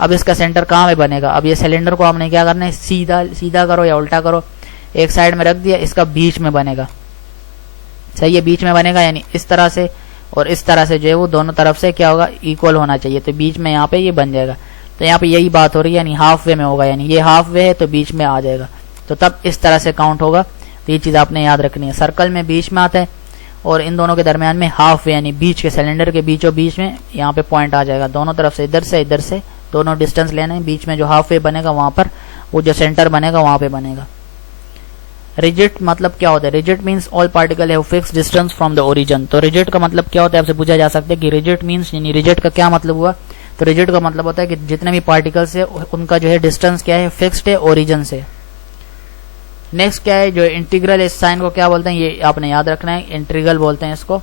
अब इसका सेंटर कहाँ पे बनेगा, अब ये सिलेंडर को आपने क्या करना है, सीधा करो या उल्टा करो, एक साइड में रख दिया, इसका बीच में बनेगा, सही है, बीच में बनेगा, यानी इस तरह से और इस तरह से जो है वो दोनों तरफ से क्या होगा, इक्वल होना चाहिए। तो बीच में यहाँ पे ये बन जाएगा। तो यहाँ पे यही बात हो रही है, यानी हाफ वे में होगा, यानी ये हाफ वे है तो बीच में आ जाएगा, तो तब इस तरह से काउंट होगा। तो ये चीज आपने याद रखनी है, सर्कल में बीच में आता है और इन दोनों के दरमियान में हाफ वे यानी बीच के, सिलेंडर के बीचों बीच में यहाँ पे पॉइंट आ जाएगा। दोनों तरफ से इधर से दोनों डिस्टेंस लेना है, बीच में जो हाफ वे बनेगा वहां पर वो जो सेंटर बनेगा वहां पे बनेगा। रिजिड मतलब क्या होता है, rigid means all particle have fixed distance from the origin. तो रिजिड का मतलब क्या होता है आपसे पूछा जा सकता है कि रिजिड मीन्स यानी रिजिड का क्या मतलब हुआ, तो रिजिड का मतलब होता है कि जितने भी पार्टिकल्स है उनका जो है डिस्टेंस क्या है, फिक्स्ड है ओरिजिन से। नेक्स्ट क्या है, जो इंटीग्रल, इस साइन को क्या बोलते हैं ये आपने याद रखना है, इंटीग्रल बोलते हैं इसको।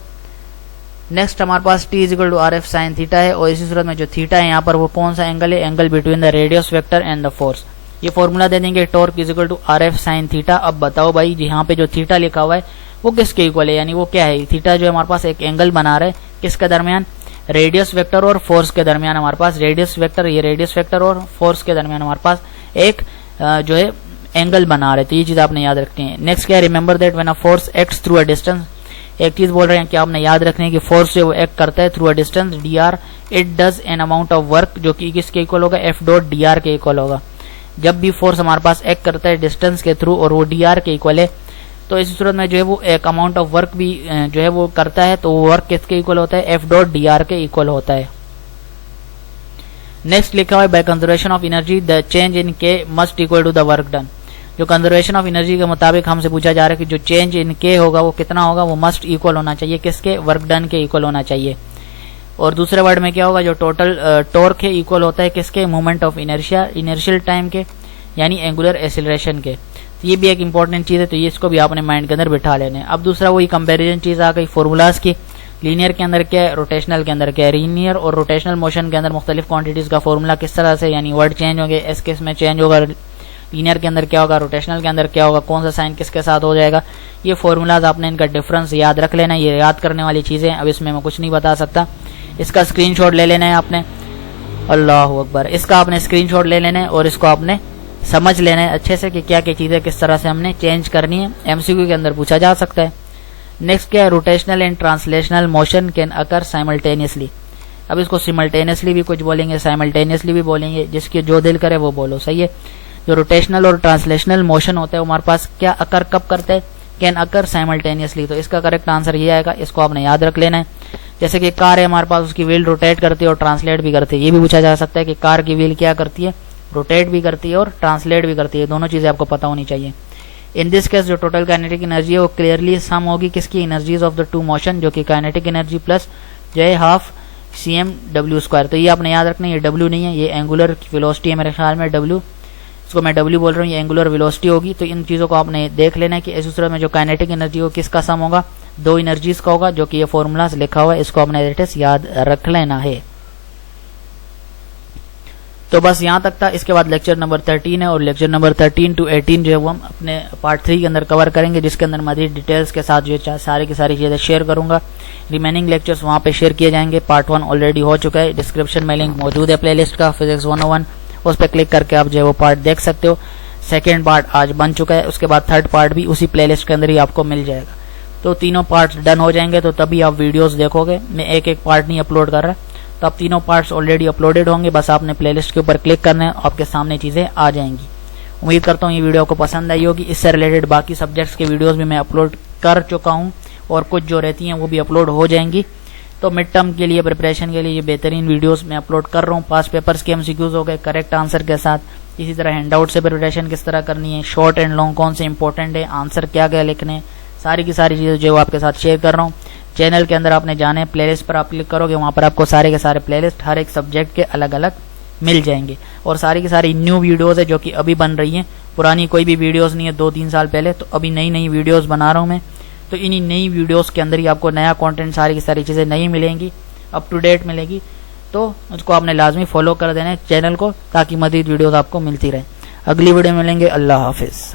नेक्स्ट हमारे पास t equal to R F sine theta है, और इसी सूरत में जो थीटा है यहाँ पर वो कौन सा एंगल है, angle between the radius vector and the force. ये फॉर्मूला दे देंगे torque is equal to R F sine theta. अब बताओ भाई यहाँ पे जो थीटा लिखा हुआ है वो किसके इक्वल है, यानी वो क्या है, थीटा जो है हमारे पास एक एंगल बना रहा है किसके दरमियान, रेडियस वेक्टर और फोर्स के दरमियान। हमारे पास रेडियस वेक्टर, ये रेडियस वेक्टर और फोर्स के दरमियान हमारे पास एक जो है एंगल बना रहे, तो ये चीज आपने याद रखनी है। नेक्स्ट क्या है, remember that when a force acts through a distance, एक चीज बोल रहे हैं कि आपने याद रखनी है कि फोर्स जो एक्ट करता है through a distance dr, it does an amount of work, जो कि किसके इक्वल होगा, एफ डॉट dr के इक्वल होगा। जब भी फोर्स हमारे पास एक्ट करता है डिस्टेंस के थ्रू और वो dr के इक्वल है, तो इस सूरत में जो है वो एक अमाउंट ऑफ वर्क भी जो है वो करता है, तो वो वर्क किसके इक्वल होता है, एफ डॉट dr के इक्वल होता है। नेक्स्ट लिखा हुआ है by conservation of energy the change in K must equal to the work done. जो कंजर्वेशन ऑफ एनर्जी के मुताबिक हमसे पूछा जा रहा है कि जो चेंज इन के होगा वो कितना होगा, वो मस्ट इक्वल होना चाहिए किसके, वर्क डन के इक्वल होना चाहिए। और दूसरे वर्ड में क्या होगा, जो टोटल टॉर्क है इक्वल होता है किसके, moment of inertia, inertial time के, यानी एंगुलर एक्सीलरेशन के। तो ये भी एक इंपॉर्टेंट चीज है, तो ये इसको भी आपने माइंड के अंदर बिठा लेने। अब दूसरा वही कंपेरिजन चीज आ गई फॉर्मूलाज की, लीनियर के अंदर क्या है, रोटेशनल के अंदर क्या है। लीनियर और रोटेशनल मोशन के अंदर मुख्तलिफ क्वांटिटीज का फॉर्मूला किस तरह से, यानी वर्ड चेंज होंगे, एस केस में चेंज होगा, लीनियर के अंदर क्या होगा, रोटेशनल के अंदर क्या होगा, कौन सा साइन किसके साथ हो जाएगा। ये फॉर्मूलाज आपने इनका डिफरेंस याद रख लेना है, ये याद करने वाली चीजें। अब इसमें मैं कुछ नहीं बता सकता, इसका स्क्रीनशॉट ले लेना है आपने, अल्लाह अकबर, इसका आपने स्क्रीनशॉट ले लेना है और इसको आपने समझ लेना है अच्छे से कि क्या क्या चीजें किस तरह से हमने चेंज करनी है, एमसीक्यू के अंदर पूछा जा सकता है। नेक्स्ट क्या है, rotational and translational motion can occur simultaneously. अब इसको सिमल्टेनियसली भी कुछ बोलेंगे, साइमल्टेनियसली भी बोलेंगे, जिसके जो दिल करे वो बोलो, सही है। जो रोटेशनल और ट्रांसलेशनल मोशन होता है वो हमारे पास क्या अकर कब करते हैं, कैन अकर साइमल्टेनियसली। तो इसका करेक्ट आंसर ये आएगा, इसको आपने याद रख लेना है। जैसे कि कार है हमारे पास, उसकी व्हील रोटेट करती है और ट्रांसलेट भी करती है, ये भी पूछा जा सकता है कि कार की व्हील क्या करती है, रोटेट भी करती है और ट्रांसलेट भी करती है, दोनों चीजें आपको पता होनी चाहिए। इन दिस केस जो टोटल काइनेटिक एनर्जी है वो क्लियरली सम होगी किसकी, energies of the two motion, जो कि काइनेटिक एनर्जी प्लस जो है हाफ cm² तो ये आपने याद रखना है, ये w नहीं है, ये एंगुलर वेलोसिटी है मेरे ख्याल में w, इसको मैं w बोल रहा हूँ, ये एंगुलर वेलोसिटी होगी। तो इन चीजों को आपने देख लेना है कि इस सूरत में जो काइनेटिक एनर्जी हो किसका सम होगा, दो एनर्जीज का होगा, जो कि ये फॉर्मूला लिखा हुआ है, इसको आपने लेटेस्ट याद रख लेना है। तो बस यहाँ तक था। इसके बाद लेक्चर नंबर 13 है और लेक्चर नंबर 13 to 18 जो है वो हम अपने पार्ट 3 के अंदर कवर करेंगे, जिसके अंदर मजीद डिटेल्स के साथ जो सारी की सारी चीजें शेयर करूंगा। रिमेनिंग लेक्चर्स वहाँ पे शेयर किए जाएंगे। पार्ट 1 ऑलरेडी हो चुका है, डिस्क्रिप्शन में लिंक मौजूद है प्लेलिस्ट का फिजिक्स 101, उस पर क्लिक करके आप जो है वो पार्ट देख सकते हो। सेकेंड पार्ट आज बन चुका है, उसके बाद थर्ड पार्ट भी उसी प्लेलिस्ट के अंदर ही आपको मिल जाएगा। तो तीनों पार्ट डन हो जाएंगे तो तभी आप वीडियोस देखोगे। मैं एक एक पार्ट नहीं अपलोड कर रहा, तो अब तीनों पार्ट्स ऑलरेडी अपलोडेड होंगे, बस आपने प्लेलिस्ट के ऊपर क्लिक करना है, आपके सामने चीजें आ जाएंगी। उम्मीद करता हूँ ये वीडियो आपको पसंद आई होगी। इससे रिलेटेड बाकी सब्जेक्ट्स के वीडियोस भी मैं अपलोड कर चुका हूँ और कुछ जो रहती हैं वो भी अपलोड हो जाएंगी। तो मिड टर्म के लिए प्रिपरेशन के लिए ये बेहतरीन वीडियोस मैं अपलोड कर रहा हूँ। पास पेपर्स के एमसीक्यूज हो गए करेक्ट आंसर के साथ, इसी तरह हैंडआउट से प्रिपरेशन किस तरह करनी है, शॉर्ट एंड लॉन्ग कौन से इंपॉर्टेंट है, आंसर क्या क्या लिखने, सारी की सारी चीजें जो आपके साथ शेयर कर रहा हूँ। चैनल के अंदर आपने जाने प्लेलिस्ट पर आप क्लिक करोगे, वहां पर आपको सारे के सारे प्लेलिस्ट हर एक सब्जेक्ट के अलग अलग मिल जाएंगे। और सारी की सारी न्यू वीडियोस है जो कि अभी बन रही हैं, पुरानी कोई भी वीडियोस नहीं है 2-3 साल पहले, तो अभी नई नई वीडियोस बना रहा हूं मैं। तो इन्हीं नई वीडियोस के अंदर ही आपको नया कंटेंट, सारी की सारी चीजें नई मिलेंगी, अप टू डेट मिलेगी। तो उसको आपने लाजमी फॉलो कर देना है चैनल को, ताकि मजीद वीडियोस आपको मिलती रहे। अगली वीडियो में मिलेंगे, अल्लाह हाफिज।